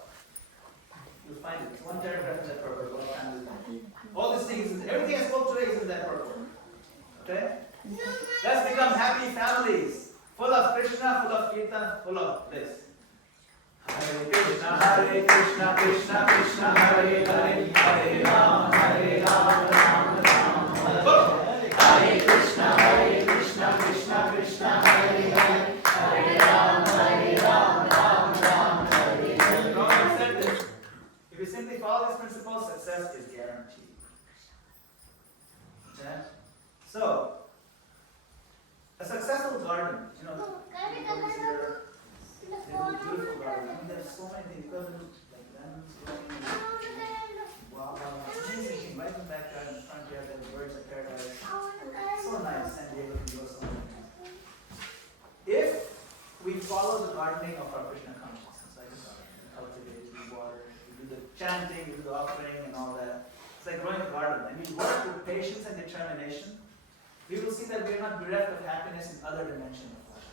You'll find it. It's one paragraph in that purport. All these things, everything I spoke today is in that purport. Okay? Let's become happy families. Full of Krishna, full of Kirtan, full of bliss. Hare Krishna, Krishna Krishna, Hare Hare, Hare Ram, Ram Ram. Hare Krishna, Krishna Krishna, Hare Hare, Hare Ram, Ram Ram. Prabhupada said this. If you simply follow this principle, success is guaranteed. Okay? So, a successful garden, you know, goes here, like growing a garden, and we work with patience and determination, we will see that we are not bereft of happiness in other dimensions of life.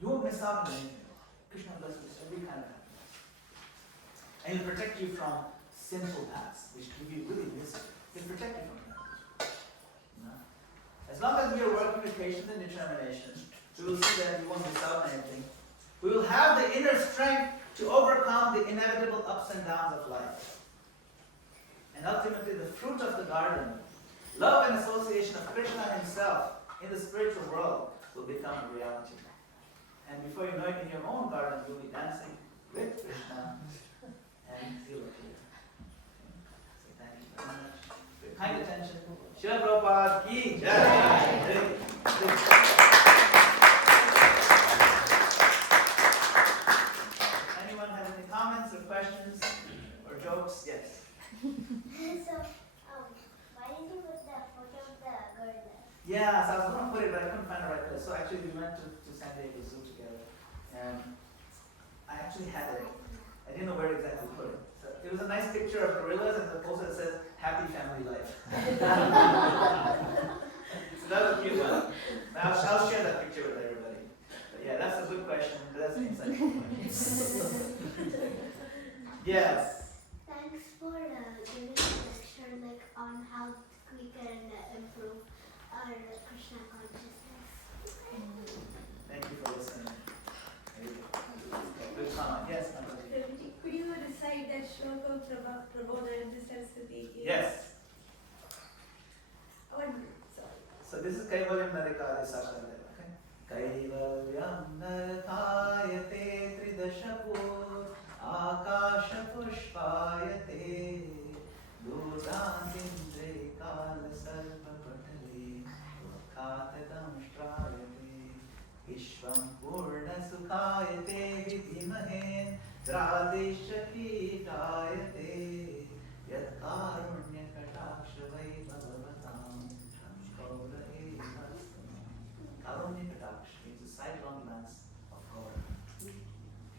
You won't miss out on anything. Krishna blesses with every kind of happiness. And he'll protect you from sinful paths, which can be really miserable. He'll protect you from that. You know? As long as we are working with patience and determination, we will see that we won't miss out on anything. We will have the inner strength to overcome the inevitable ups and downs of life. And ultimately, the fruit of the garden, love and association of Krishna himself in the spiritual world, will become a reality. And before you know it, in your own garden, you'll be dancing with Krishna and he'll appear. So thank you very much for your kind attention. Srila Prabhupada ki jai. Anyone have any comments or questions or jokes? Yes. So, why did you put the photo of the girl there? Yeah, so I was going to put it, but I couldn't find the right place. So actually, we went to San Diego Zoo together, and I actually had it. I didn't know where exactly to put it. So it was a nice picture of gorillas, and the poster that says "Happy Family Life." So that was a cute one. I'll share that picture with everybody. But yeah, that's a good question. That's an insightful question. Yes. Thanks for giving a lecture on how we can improve our Krishna consciousness. Thank you for listening. Good comment. Yes, Anjali. Could you recite that shloka of Prabodhana and Saraswati? Yes. Oh, sorry. So this is Kaivalyam Narikaya Sashandev. Okay? Kaivalyam Narikayate Tridashapur Akasha Pushpayate Dudantindre Kala Sarva Patale Khatadam Shtrayate Ishvam Purna Sukhayate Vidhimahen Dradeshaki Dayate Yat Karunya Kataksha Vaibhavatam Karunya Kataksha means a sidelong glance of God. If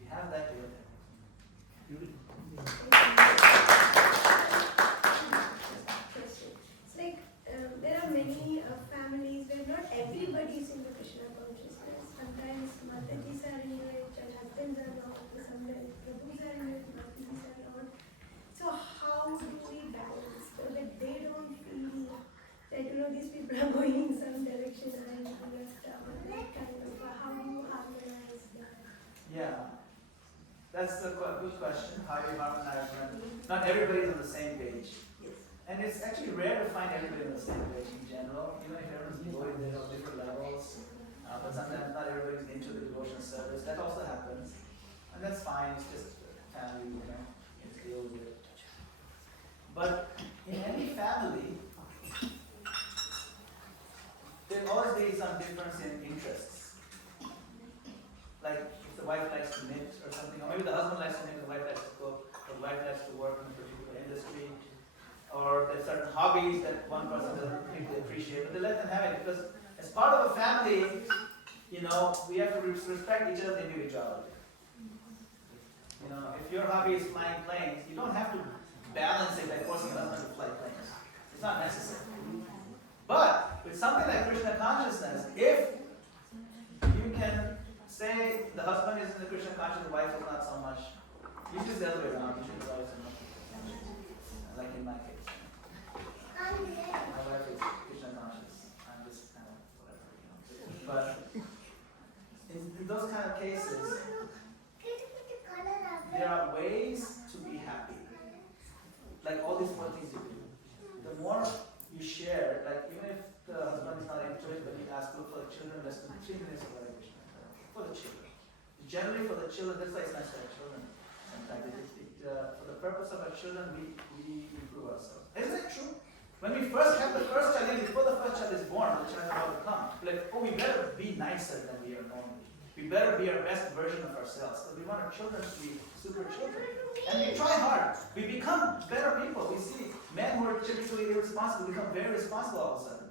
you have that, you have that. Question. It's like there are many families where not everybody is in the Krishna consciousness. Sometimes Mataji's are in it, and husbands are not. Sometimes Prabhu's are in it, Mataji's are not. So how do we balance so that they don't feel that these people are going in some direction and that kind of how do you harmonize that? Yeah, that's a good question. How do you harmonize when not everybody is on the same page? Yes. And it's actually rare to find everybody on the same page in general. Even if everyone's devoted, they're on different levels. But sometimes not everybody's into the devotion service. That also happens. And that's fine. It's just family, it's deal with it. But in any family, there'll always be some difference in interests. Like if the wife likes to knit or something, or maybe the husband likes to knit, the wife likes to cook, the wife likes to work in a particular industry, or there's certain hobbies that one person doesn't particularly appreciate, but they let them have it because as part of a family, we have to respect each other's individuality. If your hobby is flying planes, you don't have to balance it by forcing your husband to fly planes. It's not necessary. But with something like Krishna consciousness, if you can say the husband is in the Krishna consciousness, the wife is not so much, usually it's the other way around. Usually the wife is not. Like in my case. My wife is Krishna conscious. I'm just kind of whatever, But in those kind of cases, there are ways to be happy. Like all these four things you do. The more you share, like even if the husband is not into it, but you ask for the children, let's do 3 minutes of Hare Krishna. For the children. Generally for the children, that's why it's nice to have children. Sometimes for the purpose of our children, we improve ourselves. Isn't that true? When we first have the first child, before the first child is born, the child is about to come. Like, we better be nicer than we are normally. We better be our best version of ourselves. Because we want our children to be super children. And we try hard. We become better people. We see men who are typically irresponsible become very responsible all of a sudden.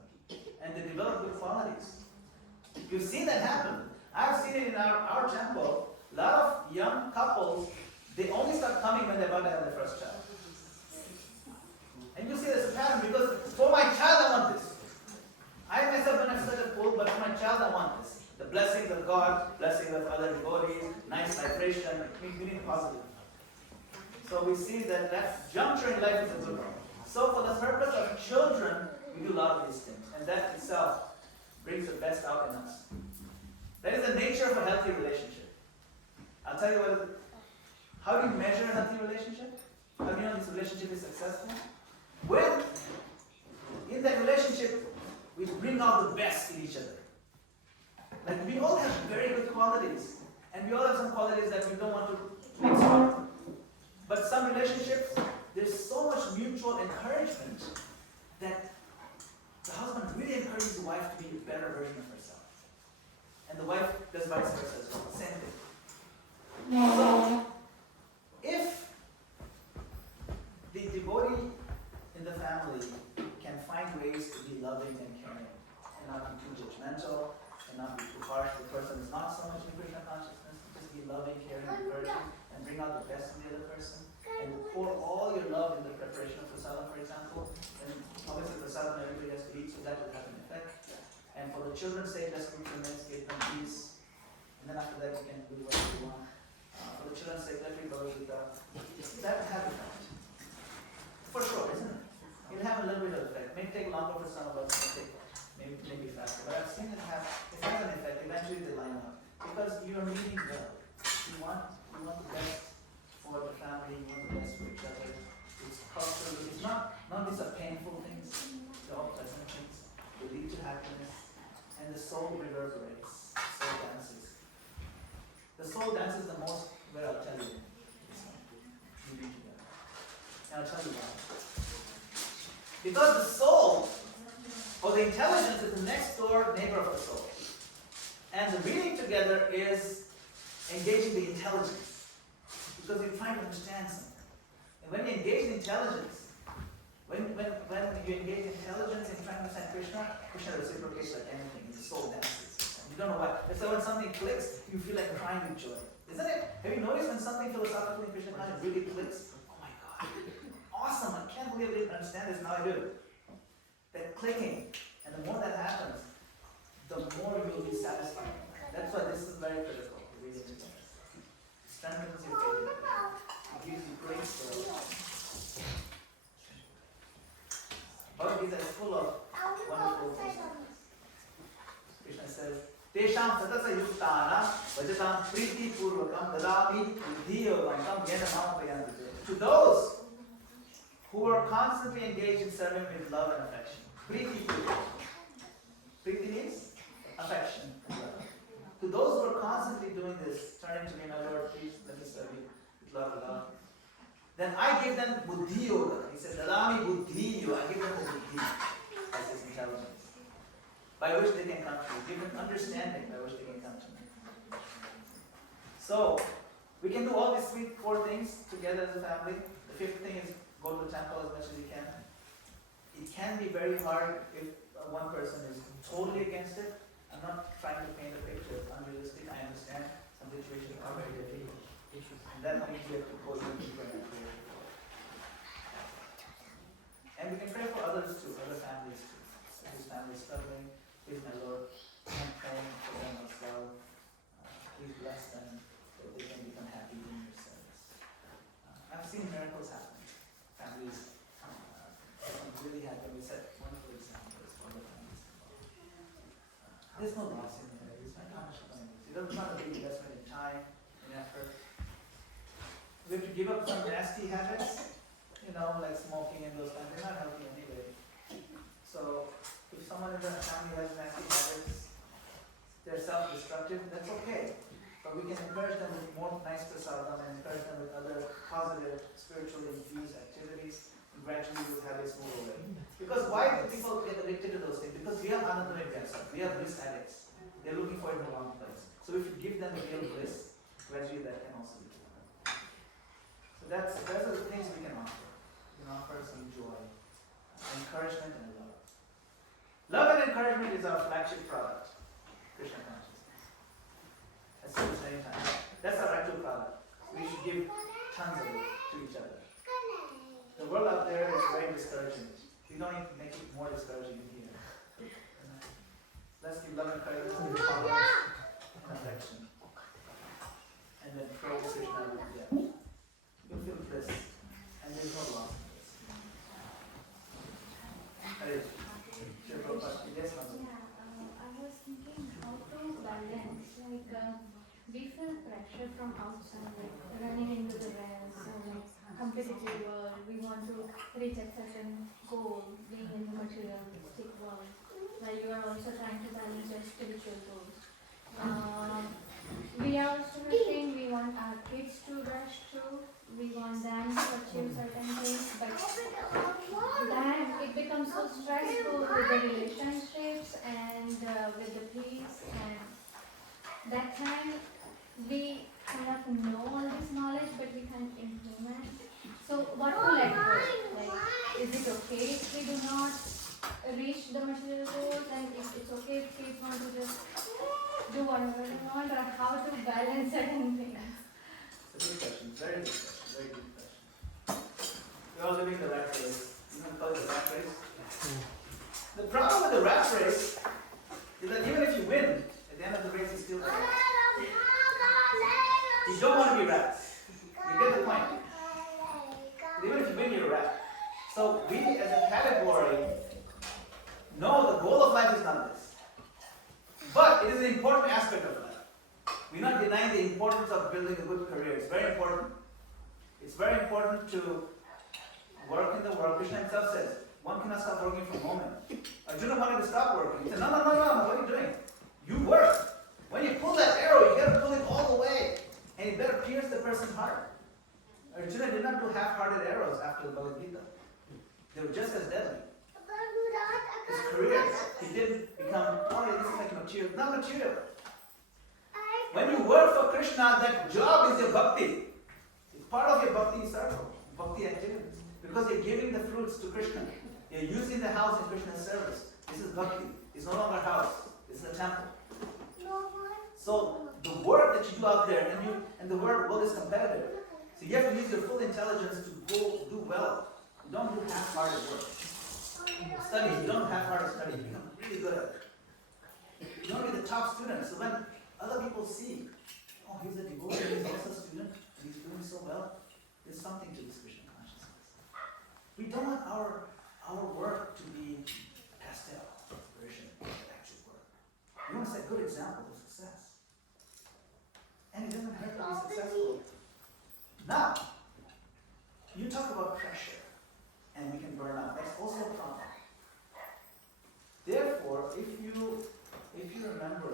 And they develop good qualities. You've seen that happen. I've seen it in our temple. A lot of young couples, they only start coming when they're about to have their first child. And you see this pattern because for my child I want this. I myself don't have such a pull, but for my child I want this. The blessings of God, blessings of other devotees, nice vibration, we need positive. So we see that that juncture in life is a good one. So for the purpose of children, we do a lot of these things. And that itself brings the best out in us. That is the nature of a healthy relationship. I'll tell you what, how do you measure a healthy relationship? How do you know this relationship is successful? When in that relationship, we bring out the best in each other. Like we all have very good qualities. And we all have some qualities that we don't want to make stronger. But some relationships, there's so much mutual encouragement that the husband really encourages the wife to be a better version of herself. And the wife does vice versa as well. Same thing. So, if the devotee in the family can find ways to be loving and caring, and not be too judgmental, and not be too harsh, the person is not so much in Krishna consciousness, just be loving, caring, encouraging, and bring out the best in the other person, and pour all your love in the preparation of prasadam, for example, and obviously prasadam everybody has to eat, so that will have an effect. And for the children's sake, let's cook the meals, give them peace, and then after that you can do what you want. For the children's sake, let me go with that will have an effect. For sure, isn't it? It'll have a little bit of effect. It may take longer for some of us, maybe faster, but I've seen it has an effect. Eventually they line up. Because you are meeting well. You want the best for the family, you want the best for each other. It's cultural, it's not these are painful things, they're all pleasant things. They lead to happiness. And the soul reverberates, soul dances. The soul dances the most where I'll tell you. You be together. And I'll tell you why. Because the soul, or the intelligence, is the next door neighbor of the soul. And the reading together is engaging the intelligence. Because you're trying to understand something. And when you engage in intelligence, when you engage in intelligence and trying to understand Krishna reciprocates like anything. The soul dances. You don't know why. That's why when something clicks, you feel like crying with joy. Isn't it? Have you noticed when something philosophically in Krishna consciousness really clicks? Oh my God. Awesome. I can't believe I didn't understand this, now I do. That clicking. And the more that happens, the more you will be satisfied. That's why this is very critical. Reading together. Strengthens your faith. It gives you great joy. Bhagavad Gita is full of wonderful things. Krishna says, Tesham satasa yuktana vajatam priti purvakam dadami buddhiyogam tam yena mamapayanti. To those who are constantly engaged in serving with love and affection. Priti purvakam. Priti means affection and love. To those who are constantly doing this, turning to me, my Lord, please let me serve you with love and love. Then I give them buddhi yoga. He said, Dadami buddhi yoga. I give them the buddhi as his intelligence, by which they can come to me. Give them understanding by which they can come to me. So, we can do all these four things together as a family. The fifth thing is go to the temple as much as you can. It can be very hard if one person is totally against it. I'm not trying to paint a picture. It's unrealistic. I understand some situations are very difficult. And that means we have to go even deeper and pray. And we can pray for others too, other families too. If this family is struggling, please my Lord, I'm praying for them as well. Please bless them that they can become happy in your service. I've seen miracles happen. Families really happy. We set wonderful examples for the families. There's no loss in there. It's not how much money. It's not a big investment in time and effort. We have to give up some nasty habits, like smoking and those kinds. They're not healthy anyway. So, if someone in the family has nasty habits, they're self-destructive, that's okay. But we can encourage them with more nice prasadam and encourage them with other positive, spiritually infused activities, and gradually those habits move away. Because why do people get addicted to those things? Because we are anandamaya vyasa, we are bliss addicts. They're looking for it in the wrong place. So if you give them real bliss, gradually that can also be done. So those are the things we can offer. We can offer some joy, encouragement and love. Love and encouragement is our flagship product, Krishna consciousness. I've said this many times. That's our actual product. We should give tons of it to each other. The world out there is very discouraging. We don't need to make it more discouraging in here. Let's give love and kindness and tolerance and affection. And then pray to Krishna with them. You'll feel bliss. And there's no loss in this. Hare Krishna. Prabhupada, yes, Madan. I was thinking how to balance, we feel pressure from outside, running into the race, competitive world, we want to reach a certain goal, being in the materialistic world, while you are also trying to balance your spiritual goals. We are also saying we want our kids to rush through, we want them to achieve certain things, but then it becomes so stressful with the relationships and with the peace, and that time we kind of know all this knowledge but we can't implement. So what to let go? Is it okay if we do not reach the material goals, and if it's okay if kids want to just do whatever they want, or how to balance certain things? It's a good question. Very good question. Very good question. We're all living the rat race. You know, we call it the rat race. The problem with the rat race is that even if you win, at the end of the race, you still lose. You don't want to be rats. You get the point. But even if you win, you're a rat. So we, as a category, know the goal of life is not this. But it is an important aspect of life. We're not denying the importance of building a good career. It's very important. It's very important to work in the world. Krishna himself says, one cannot stop working for a moment. Arjuna wanted to stop working. He said, no, what are you doing? You work. When you pull that arrow, you got to pull it all the way. And you better pierce the person's heart. Arjuna did not do half-hearted arrows after the Bhagavad Gita. They were just as deadly. His career, he didn't become, this is like material. Not material. When you work for Krishna, that job is your bhakti. It's part of your bhakti circle, bhakti activities. Because you're giving the fruits to Krishna. You're using the house in Krishna's service. This is bhakti. It's no longer a house. It's a temple. So the work that you do out there, and the world is competitive. So you have to use your full intelligence to go do well. You don't do half-hearted work. Study, you don't half-hearted study. You become really good at it. You don't be the top student. So when other people see, oh, he's a devotee, he's also a student, and he's doing so well, there's something to this Krishna consciousness. We don't want our work to be a pastel version of the actual work. We want to set good examples of success. And it doesn't hurt to be successful. Now, you talk about pressure, and we can burn out. That's also a problem. Therefore, if you remember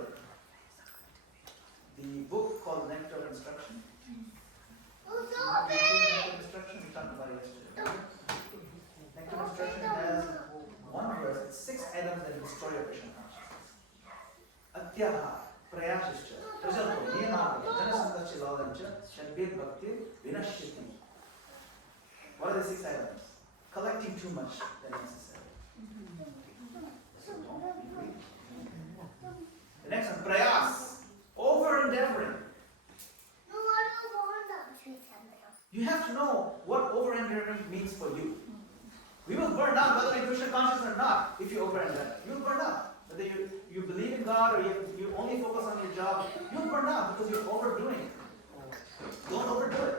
the book called Nectar of Instruction, Nectar of Instruction, we talked about it yesterday. Nectar of Instruction has one verse, it's 6 items that destroy your Krishna consciousness. Atyaha, prayashischa, prajalpo, niyamāga, janasamdacha lalancha, shadbir bhakti, vinashyati. What are the 6 items? Collecting too much than necessary. So don't be greedy. The next one, prayas, over-endeavoring. You have to know what over-endeavoring means for you. We will burn out whether you're Krishna conscious or not if you over-endeavor. You will burn out. Whether you believe in God or you only focus on your job, you'll burn out because you're overdoing it. Don't overdo it.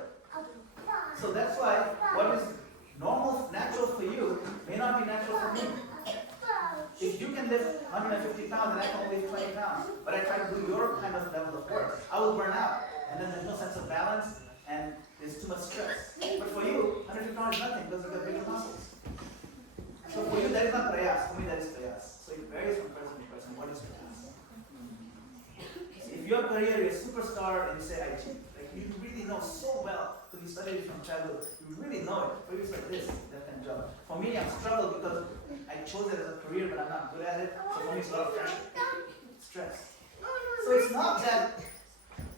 So that's why what is normal, natural for you may not be natural for me. If you can lift 150 pounds and I can only lift 20 pounds, but I try to do your kind of level of work, I will burn out. And then there's no sense of balance and there's too much stress. But for you, 150 pounds is nothing because you've got bigger muscles. So for you, that is not prayas. For me, that is prayas. So it varies from person to person. What is prayas? If your career, you're a superstar and you say IT, like you really know so well, because you studied it from childhood, you really know it. For you, it's like this, that kind of job. For me, I'm struggled because I chose it as a career, but I'm not good at it. So for me, it's a lot of pressure, stress. So it's not that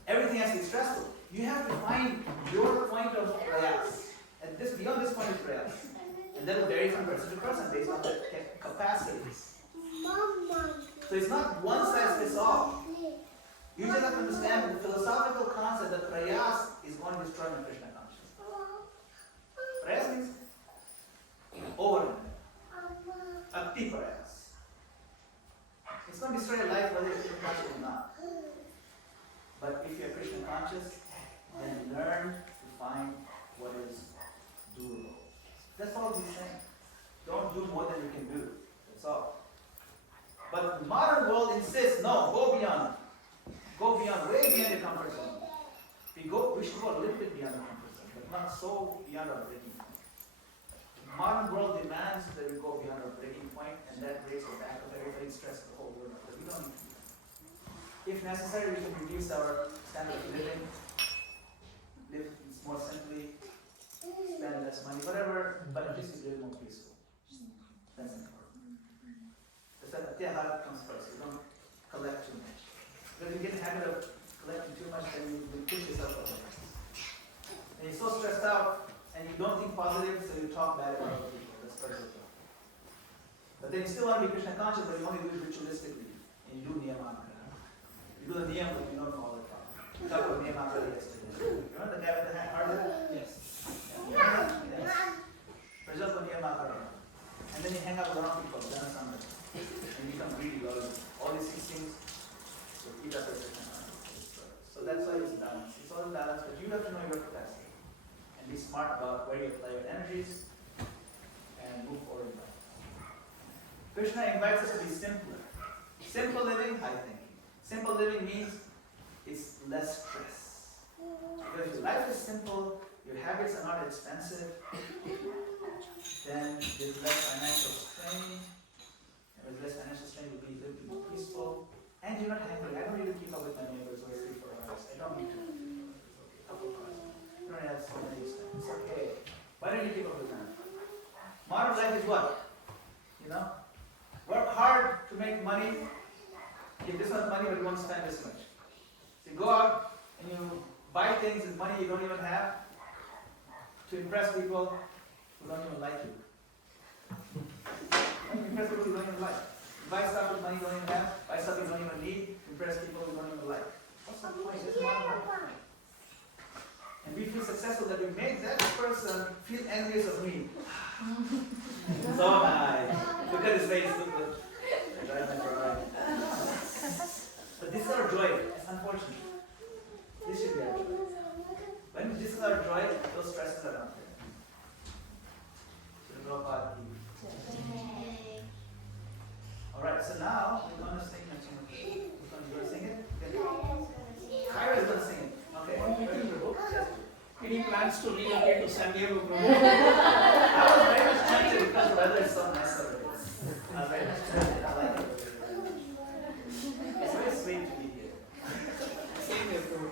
everything has to be stressful. You have to find your point of prayas. And this, beyond this point is prayas. And that will vary from person to person based on their capacities. So it's not one size fits all. You just have to understand the philosophical concept that prayas is going to destroy my Krishna consciousness. Prayas means over and over. Atti prayas. It's going to destroy your life whether you're Krishna conscious or not. But if you're Krishna conscious, then learn to find what is doable. That's all he's saying. Don't do more than you can do. That's all. But the modern world insists, no, go beyond. Go beyond, way beyond your comfort zone. We should go a little bit beyond the comfort zone, but not so beyond our breaking point. The modern world demands that we go beyond our breaking point, and that breaks the back of everybody, stress the whole world. But we don't need to do that. If necessary, we can reduce our standard of living, live more simply, spend less money, whatever, but at least we live more peaceful. That's important. That's why Atyahara comes first. You don't collect too much. Because you get in the habit of collecting too much, then you push yourself over. And you're so stressed out, and you don't think positive, so you talk bad about other people. That's part of it. But then you still want to be Krishna conscious, but you only do it ritualistically. And you do niyamaka. You do the niyam, but you don't follow the problem. We talked about niyamaka yesterday. You remember the guy with the heart attack? Yes. Yeah. Yes. Result of niyamaka. And then you hang out with the wrong people, then somebody. And you become greedy, all these six things. So eat up everything. So that's why it's balance. It's all balance, but you have to know your capacity. And be smart about where you apply your energies and move forward in life. Krishna invites us to be simpler. Simple living, high thinking. Simple living means it's less stress. Because if your life is simple, your habits are not expensive, then there's less financial strain. And with less financial strain, you'll be a little bit more peaceful. And you're not hungry. I don't need to keep up with my neighbors who are 3-4 hours. I don't need to. A couple of hours. You don't have so many things. It's okay. Why don't you keep up with them? Modern life is what? Work hard to make money. Give this much money, but you won't spend this much. So you go out and you buy things with money you don't even have to impress people who don't even like you. Impress people who don't even like. Buy stuff with money you don't even have, buy stuff you don't even need, impress people you don't even like. What's the point? It's modern life. And we feel successful that we made that person feel envious of me. So nice. Look at his face, look good. But this is our joy. It's unfortunate. This should be our joy. When this is our joy, those stresses are not there. So Gopal. Alright, so now we're going to sing a tune. You're going to sing it? Kyra is going to sing it. Okay. Prabhu? Yes. Any plans to relocate to San Diego, Prabhu? I was very much tempted because the weather is so nice over here. I was very much tempted. I like it over here. It's very sweet to be here. Same here, Prabhu.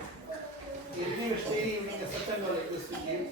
We're doing a steady evening in September like this weekend.